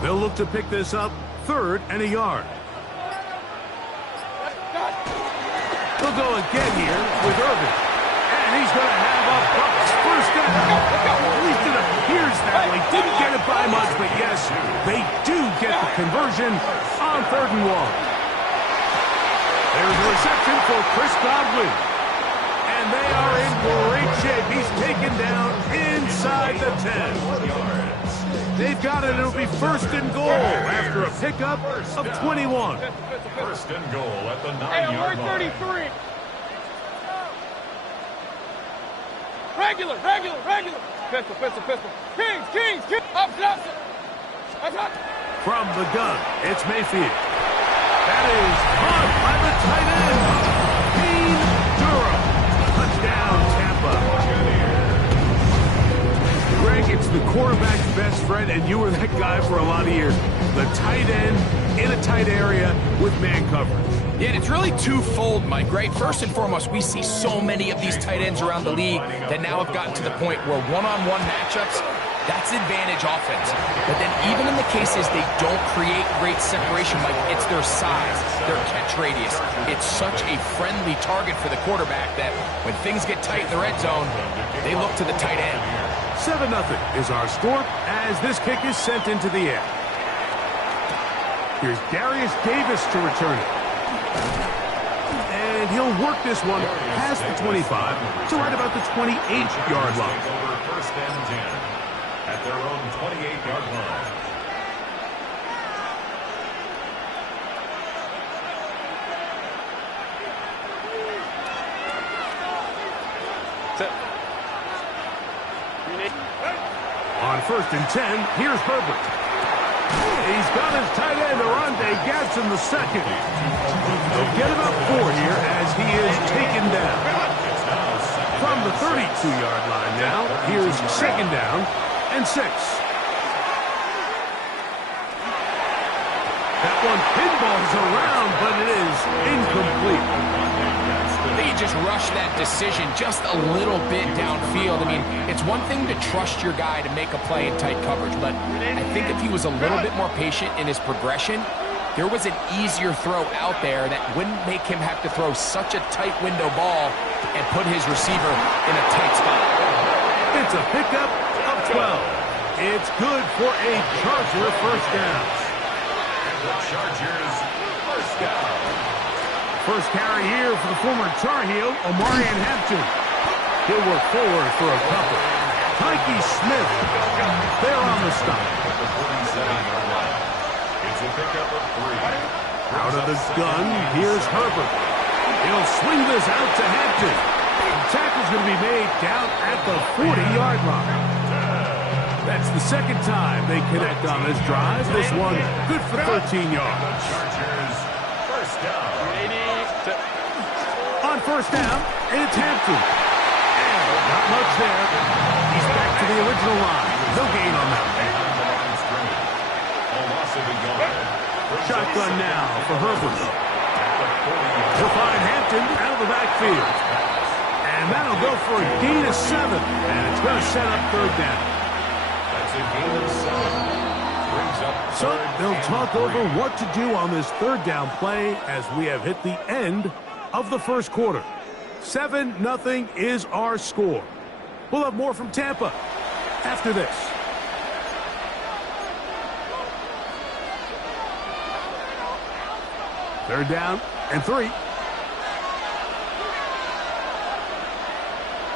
They'll look to pick this up, 3rd and a yard. They'll go again here with Irving. And he's going to have a Bucs first down. At least it appears that way. Didn't get it by much, but yes, they do get the conversion on 3rd and 1. There's a reception for Chris Godwin. And they are in great shape. He's taken down inside the 10. They've got it. It'll be 1st and goal after a pickup of 21. 1st and goal at the 9-yard line. 33. Regular. Pistol. Kings. Opposite. From the gun, it's Mayfield. That is caught by the tight end, Dean Durham. Touchdown, Tampa. Greg, it's the quarterback's best friend, and you were that guy for a lot of years. The tight end in a tight area with man coverage. Yeah, and it's really twofold, Mike, right? First and foremost, we see so many of these tight ends around the league that now have gotten to the point where one-on-one matchups, that's advantage offense. But then even in the cases they don't create great separation, Mike, it's their size, their catch radius. It's such a friendly target for the quarterback that when things get tight in the red zone, they look to the tight end. 7-0 is our score as this kick is sent into the air. Here's Darius Davis to return it. And he'll work this one past the 25 to right about the 28-yard line. 1st and 10 at their own 28-yard line. On 1st and 10, here's Herbert. He's got his tight end, Oronde Gadsden II. They'll get about 4 here as he is taken down. From the 32-yard line now, here's 2nd down and 6. That one pinballs around, but it is incomplete. They just rushed that decision just a little bit downfield. I mean, it's one thing to trust your guy to make a play in tight coverage, but I think if he was a little bit more patient in his progression, there was an easier throw out there that wouldn't make him have to throw such a tight window ball and put his receiver in a tight spot. It's a pickup of 12. It's good for a Charger first down. The Chargers first down. First carry here for the former Tar Heel, Omarion Hampton. He'll work forward for a couple. Mikey Smith there on the stop. It's a pickup of 3. Out of the gun, here's Herbert. He'll swing this out to Hampton. The tackle's going to be made down at the 40-yard line. That's the second time they connect on this drive. This one good for 13 yards. Chargers first down. On first down, it's Hampton. And not much there. He's back to the original line. No gain on that. Shotgun now for Herbert. He'll find Hampton out of the backfield. And that'll go for a gain of 7. And it's going to set up 3rd down. That's a gain of 7. Brings up So they'll talk over what to do on this 3rd down play as we have hit the end of the first quarter. 7-0 is our score. We'll have more from Tampa after this. Third down and 3.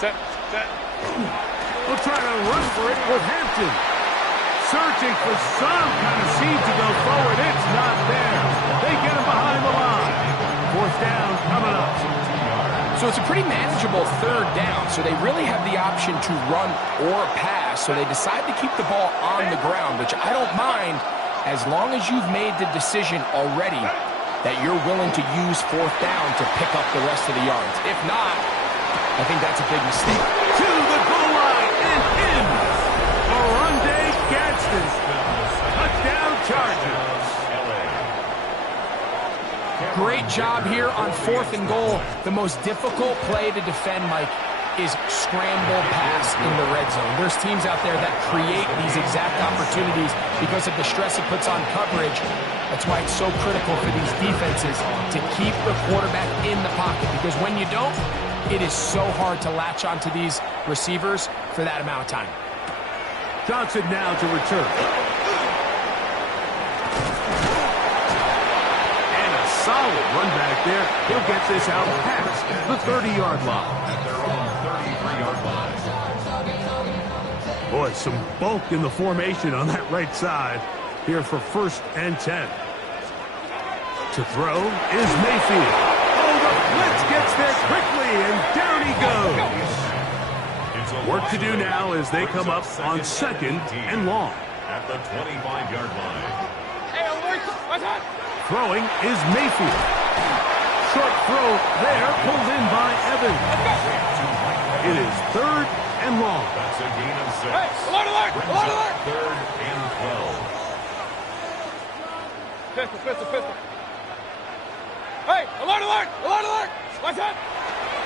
Set. We'll try to run for it with Hampton. Searching for some kind of seed to go forward. It's not there. They get him behind the line. 4th down coming up. So it's a pretty manageable 3rd down, so they really have the option to run or pass, so they decide to keep the ball on the ground, which I don't mind as long as you've made the decision already that you're willing to use 4th down to pick up the rest of the yards. If not, I think that's a big mistake. To the goal line and in. Oronde Gadsden. Touchdown Chargers. Great job here on 4th and goal. The most difficult play to defend, Mike, is scramble pass in the red zone. There's teams out there that create these exact opportunities because of the stress it puts on coverage. That's why it's so critical for these defenses to keep the quarterback in the pocket, because when you don't, it is so hard to latch onto these receivers for that amount of time. Johnson now to return. And a solid run back there. He'll get this out past the 30-yard line. At their own 33-yard line. Boy, some bulk in the formation on that right side here for 1st and 10. To throw is Mayfield. Oh, the blitz gets there quickly, and down he goes. Work to do now as they come up on 2nd and long. At the 25-yard line. Throwing is Mayfield. Short throw there, pulled in by Evans. It is 3rd and long. That's a gain of 6. Hey, alert! Brings up 3rd and 12. Pistol. Hey, alert! Watch out!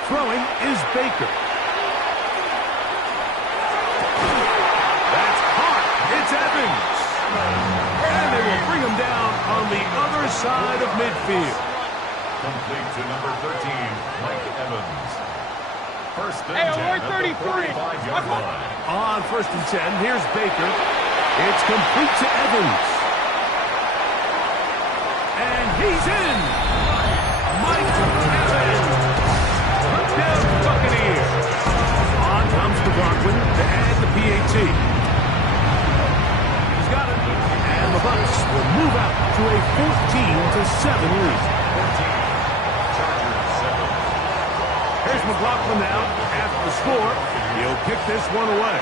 Throwing is Baker. That's hot. It's Evans. And they will bring him down on the other side of midfield. Complete to number 13, Mike Evans. 1st and Hey, 10 alert, at the 35-yard line. On 1st and 10, here's Baker. It's complete to Evans. And he's in. Mike Evans. Touchdown Buccaneers. On comes McLaughlin to add the PAT. He's got it. And the Bucs will move out to a 14-7 lead. Chargers 7. Here's McLaughlin now after the score. He'll kick this one away.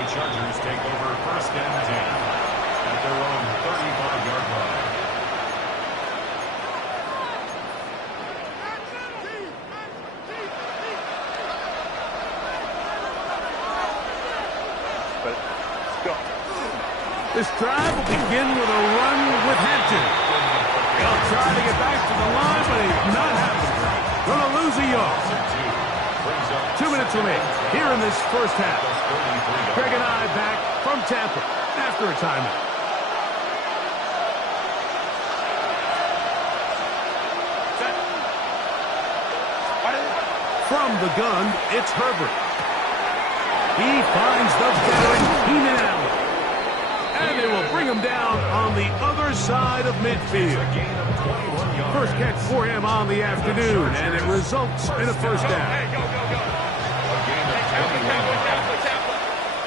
The Chargers take over 1st and 10 at their own 35-yard line. This drive will begin with a run with Hampton. They'll try to get back to the line, but it's not happening. Going to lose a yard. 2 minutes remaining here in this first half. Greg and I back from Tampa after a timeout. From the gun, it's Herbert. He finds the veteran Keenan Allen. And they will bring him down on the other side of midfield. First catch for him on the afternoon, and it results in a first down.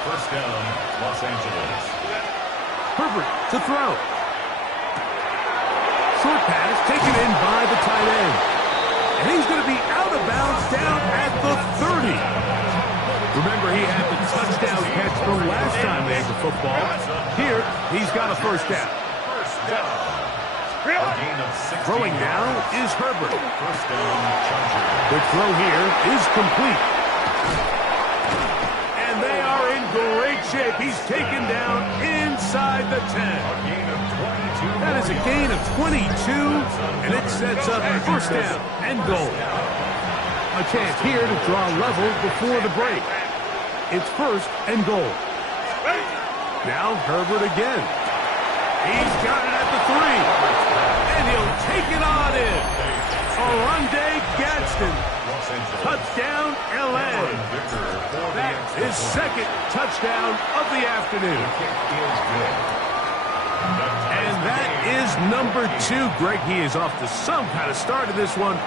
First down, Los Angeles. Herbert to throw. Short pass taken in by the tight end. And he's going to be out of bounds down at the 30. Remember, he had the touchdown catch the last time they had the football. Here, he's got a first down. Throwing now is Herbert. First down, Chargers. The throw here is complete. And they are in great shape. He's taken down inside the 10. That is a gain of 22, and it sets up first down and goal. A chance here to draw level before the break. It's first and goal. Now Herbert again. He's got it at the 3. And he'll take it on in. Oronde Gadsden. Touchdown, LA. That is second touchdown of the afternoon. And that is number 2. Greg, he is off to some kind of start in this one.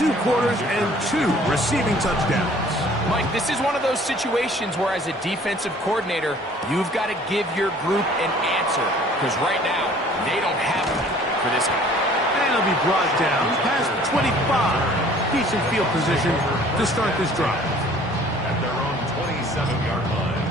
2 quarters and 2 receiving touchdowns. Mike, this is one of those situations where as a defensive coordinator, you've got to give your group an answer. Because right now, they don't have one for this guy. And he'll be brought down past 25. Decent field position to start this drive. At their own 27-yard line.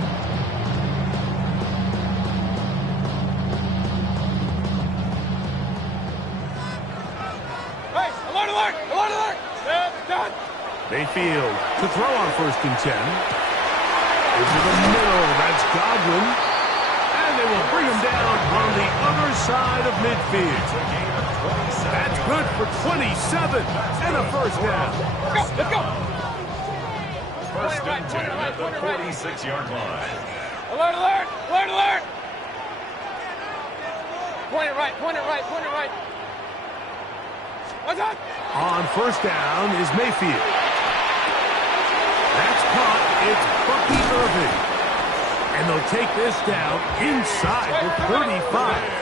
Hey, alert, alert, alert, alert. Done. Mayfield to throw on 1st and 10. Over the middle, that's Godwin. And they will bring him down on the other side of midfield. That's good for 27 and a first down. Let's go, let's go. First and 10 at the 46-yard line. Alert, alert, alert, alert. Point it right, point it right, point it right. What's up? On first down is Mayfield. That's caught. It's Bucky Irving. And they'll take this down inside the 35.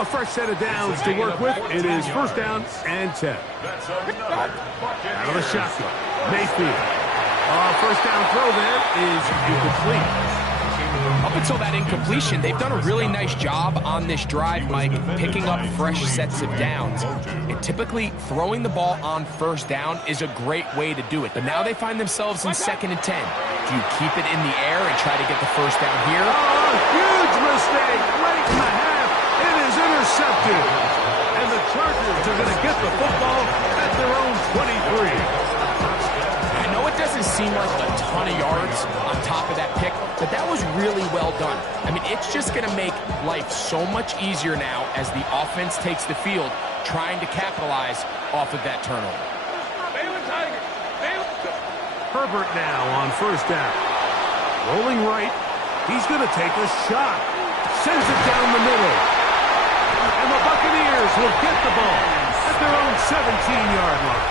A fresh set of downs to work with. It is first down and 10. Out of the shotgun. Mayfield. First down throw there is incomplete. Up until that incompletion, they've done a really nice job on this drive, Mike, picking up fresh sets of downs. And typically, throwing the ball on first down is a great way to do it. But now they find themselves in 2nd and 10. Do you keep it in the air and try to get the first down here? Oh, huge mistake late in the half. It is intercepted. And the Chargers are going to get the football at their own 23. I know it doesn't seem like a ton of yards on top of that pick, but that was really well done. I mean, it's just going to make life so much easier now as the offense takes the field, trying to capitalize off of that turnover. Herbert now on first down. Rolling right. He's going to take a shot. Sends it down the middle. And the Buccaneers will get the ball at their own 17-yard line.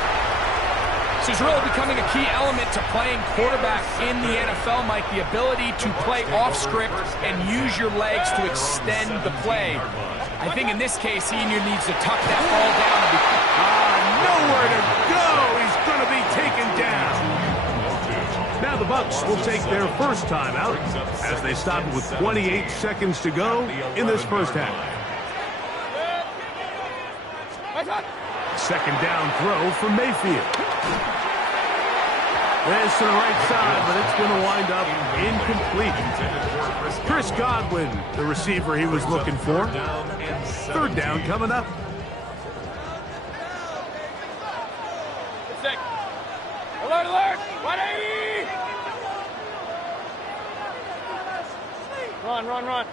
This is really becoming a key element to playing quarterback in the NFL, Mike, the ability to play off script and use your legs to extend the play. I think in this case, he needs to tuck that ball down. Nowhere to go. He's going to be taken down. Now the Bucs will take their first timeout as they stop it with 28 seconds to go in this first half. Second down throw for Mayfield. This to the right side, but it's going to wind up incomplete. Chris Godwin, the receiver he was looking for. Third down coming up. Alert, alert! 180! Run, run, run.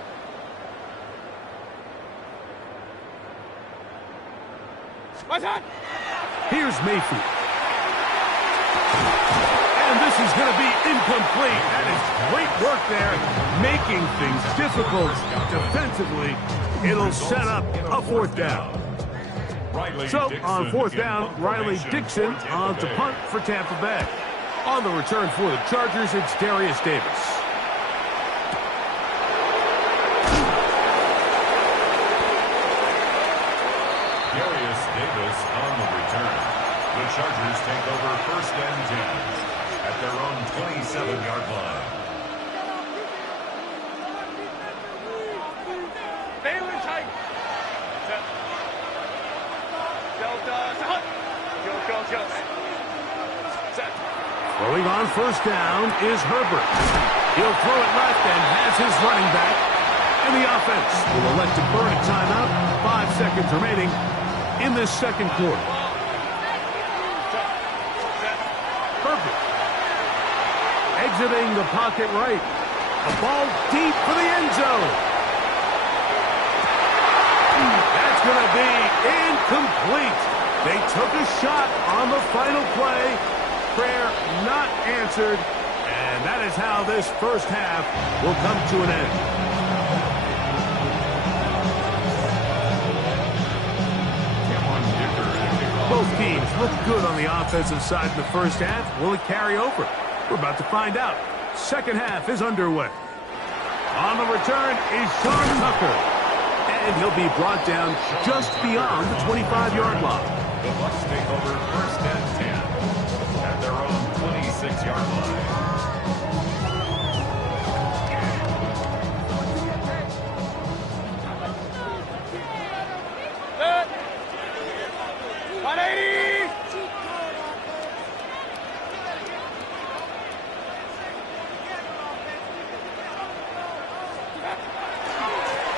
What's on? Here's Mayfield. And this is going to be incomplete. That is great work there, making things difficult defensively. It'll set up a fourth down. So, on fourth down, Riley Dixon on to punt for Tampa Bay. On the return for the Chargers, it's Darius Davis. Darius Davis on the return. The Chargers take over first and 10 at their own 27-yard line. Baylor tight. Throwing on first down is Herbert. He'll throw it left and has his running back. And the offense will elect to burn a timeout. 5 seconds remaining in this second quarter. Herbert exiting the pocket right. A ball deep for the end zone. That's going to be incomplete. They took a shot on the final play. Prayer not answered. And that is how this first half will come to an end. Both teams look good on the offensive side in the first half. Will it carry over? We're about to find out. Second half is underway. On the return is Sean Tucker. And he'll be brought down just beyond the 25-yard line. The Bucs take over first and 10 at their own 26-yard line. Good. 180!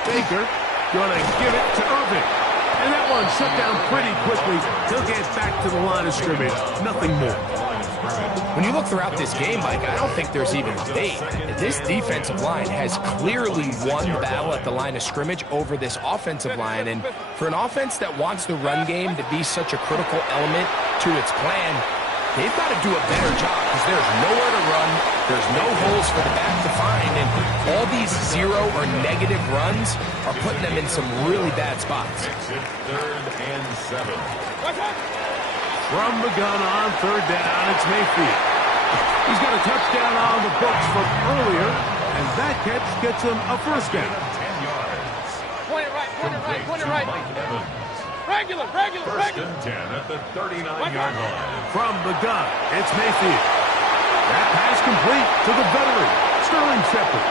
Baker going to give it to Irving. And that one shut down pretty quickly. He'll get back to the line of scrimmage. Nothing more. When you look throughout this game, Mike, I don't think there's even debate. This defensive line has clearly won the battle at the line of scrimmage over this offensive line. And for an offense that wants the run game to be such a critical element to its plan, they've got to do a better job because there's nowhere to run. There's no holes for the back to find. And all these zero or negative runs are putting them in some really bad spots. Third and 7. From the gun on third down, it's Mayfield. He's got a touchdown on the books from earlier, and that catch gets him a first down. 10 yards. Point it right, point it right, point it right. Mike Evans. Regular, regular, First regular. and 10 at the 39-yard line. From the gun, it's Mayfield. That pass complete to the veteran, Sterling Shepard.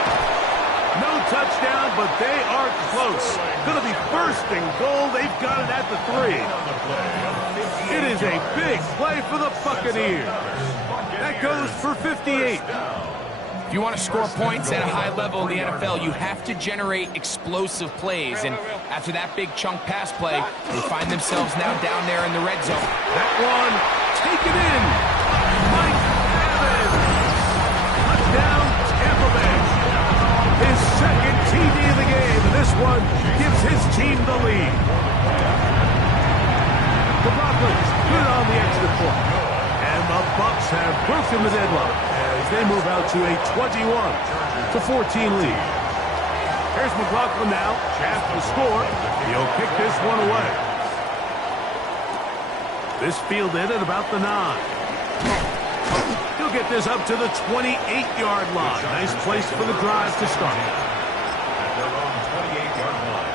No touchdown, but they are close. Going to be first and goal. They've got it at the 3. It is a big play for the Buccaneers. That goes for 58. If you want to score points at a high level in the NFL, you have to generate explosive plays. And after that big chunk pass play, they find themselves now down there in the red zone. That one, take it in. Mike Evans. Touchdown, Tampa Bay. His second TD of the game, and this one gives his team the lead. The Broncos good on the extra point. And the Bucs have broken the deadlock as they move out to a 21-14 lead. Here's McLaughlin now. Chance to score. He'll kick this one away. This fielded at about the 9. He'll get this up to the 28-yard line. Nice place for the drive to start. At their own 28-yard line.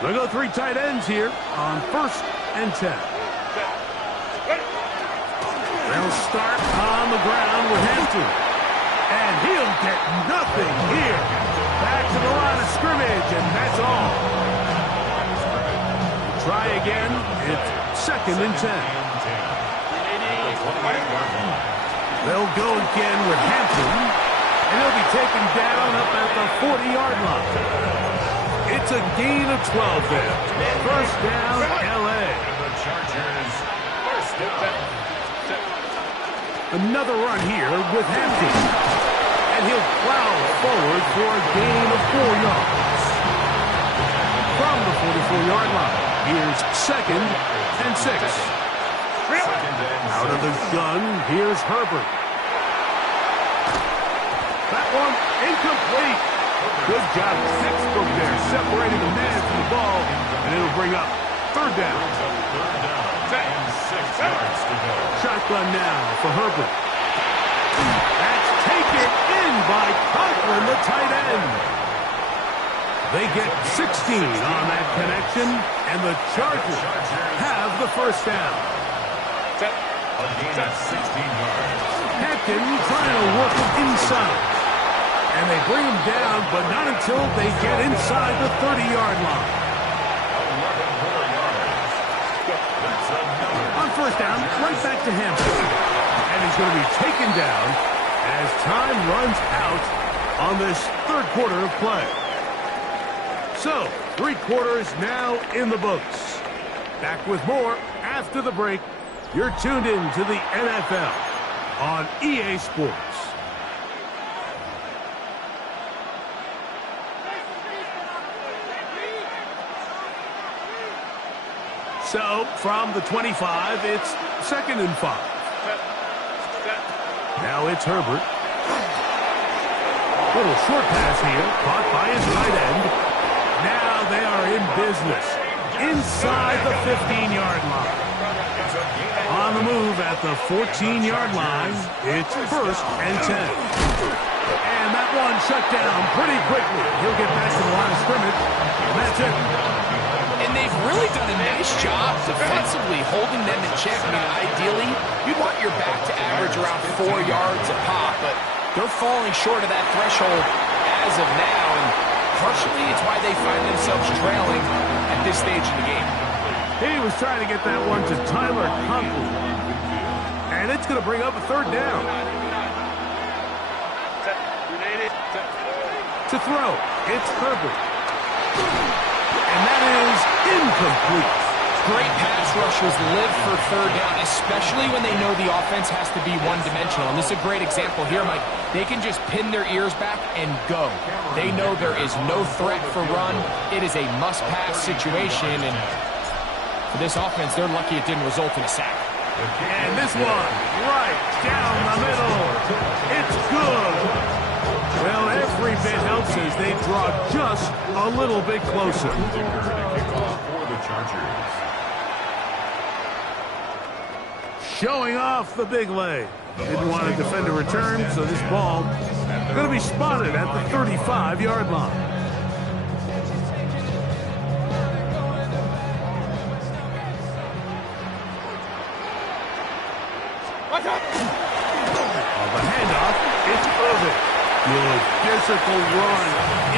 They'll go 3 tight ends here on first and 10. They'll start on the ground with Hampton. And he'll get nothing here. Back to the line of scrimmage, and that's all. Try again. It's second and 10. They'll go again with Hampton, and he'll be taken down up at the 40-yard line. It's a gain of 12 there. First down, L.A. The Chargers, first down. Another run here with Hampton, and he'll plow forward for a gain of 4 yards. From the 44-yard line, here's 2nd and 6. Out of the gun, here's Herbert. That one incomplete. Good job, textbook there, separating the man from the ball, and it'll bring up 3rd down. And 6 yards to go. Shotgun now for Herbert. That's taken in by Conklin, the tight end. They get 16 on that connection, and the Chargers have the first down. A gain of 16 yards. Hampton trying to work it inside. And they bring him down, but not until they get inside the 30-yard line. 11 more yards. That's another. On first down, right back to Hampton. And he's going to be taken down as time runs out on this 3rd quarter of play. So, 3 quarters now in the books. Back with more after the break. You're tuned in to the NFL on EA Sports. So, from the 25, it's 2nd and 5. Now it's Herbert. Little short pass here, caught by his tight end. Now they are in business inside the 15-yard line. On the move at the 14-yard line, it's 1st and 10. And that one shut down pretty quickly. He'll get back to the line of scrimmage, and that's it. And they've really done a nice job defensively holding them in check. I mean, ideally, you'd want your back to average around 4 yards a pop, but they're falling short of that threshold as of now, and partially it's why they find themselves trailing at this stage of the game. He was trying to get that one to Tyler Conklin. And it's going to bring up a 3rd down. To throw, it's Herbert. And that is incomplete. Great pass rushers live for 3rd down, especially when they know the offense has to be one-dimensional. And this is a great example here, Mike. They can just pin their ears back and go. They know there is no threat for run. It is a must-pass situation, and for this offense, they're lucky it didn't result in a sack. And this one, right down the middle. It's good. Well, every bit helps as they draw just a little bit closer. For the Chargers. Showing off the big leg. Didn't want to defend a return, so this ball going to be spotted at the 35-yard line. On the handoff, it's Irvin. Good physical run.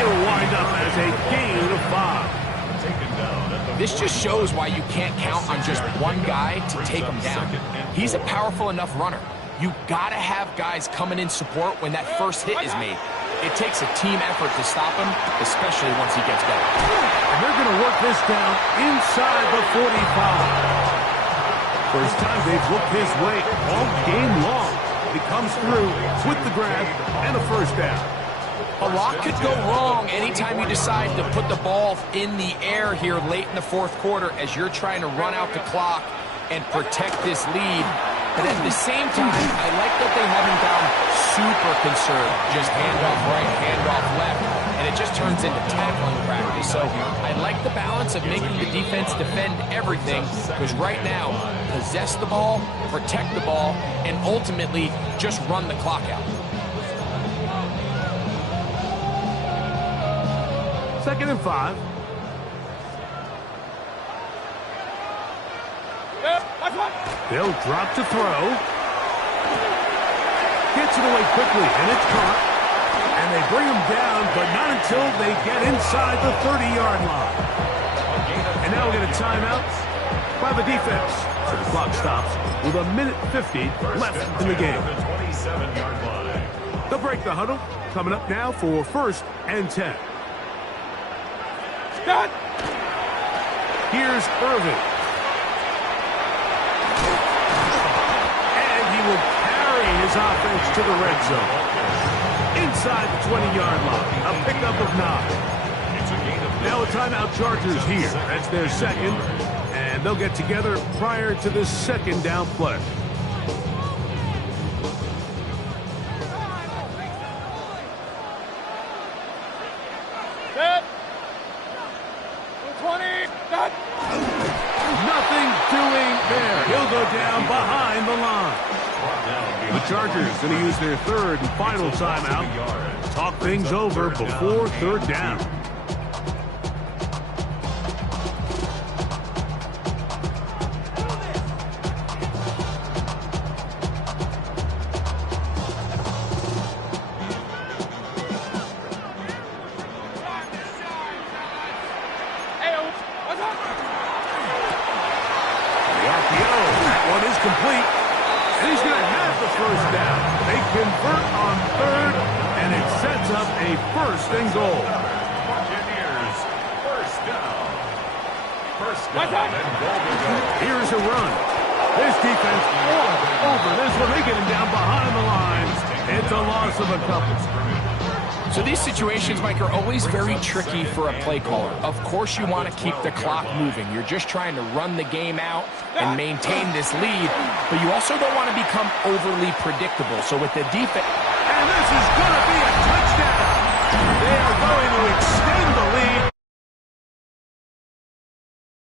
It'll wind up as a gain of 5. This just shows why you can't count on just one guy to take him down. He's a powerful enough runner. You gotta have guys coming in support when that first hit is made. It takes a team effort to stop him, especially once he gets going. And they're going to work this down inside the 45. First time they've looked his way all game long. He comes through with the grab and a first down. A lot could go wrong anytime you decide to put the ball in the air here late in the 4th quarter as you're trying to run out the clock and protect this lead. But at the same time, I like that they haven't gone super conserved. Just handoff right, handoff left, and it just turns into tackling practice. So I like the balance of making the defense defend everything, because right now, possess the ball, protect the ball, and ultimately just run the clock out. 2nd and 5. They'll drop to throw. Gets it away quickly, and it's caught. And they bring him down, but not until they get inside the 30-yard line. And now we'll get a timeout by the defense. So the clock stops with 1:50 left in the game. The 27-yard line. They'll break the huddle. Coming up now for 1st and 10. Done. Here's Irvin. And he will carry his offense to the red zone. Inside the 20-yard line. A pickup of 9. Now a timeout Chargers here. That's their second. And they'll get together prior to the second down play. Set. 20. Done. Nothing doing there. He'll go down behind the line. The Chargers going to use their third and final timeout. Talk things over before third down. Complete, and he's going to have the first down. They convert on third, and it sets up a 1st and goal. Buccaneers, first down. First down and goal to go. Here's a run. This defense all over this one. They get him down behind the line. It's a loss of a couple. So these situations, Mike, are always very tricky for a play caller. Of course you want to keep the clock moving. You're just trying to run the game out and maintain this lead, but you also don't want to become overly predictable. So with the defense... And this is going to be a touchdown. They are going to extend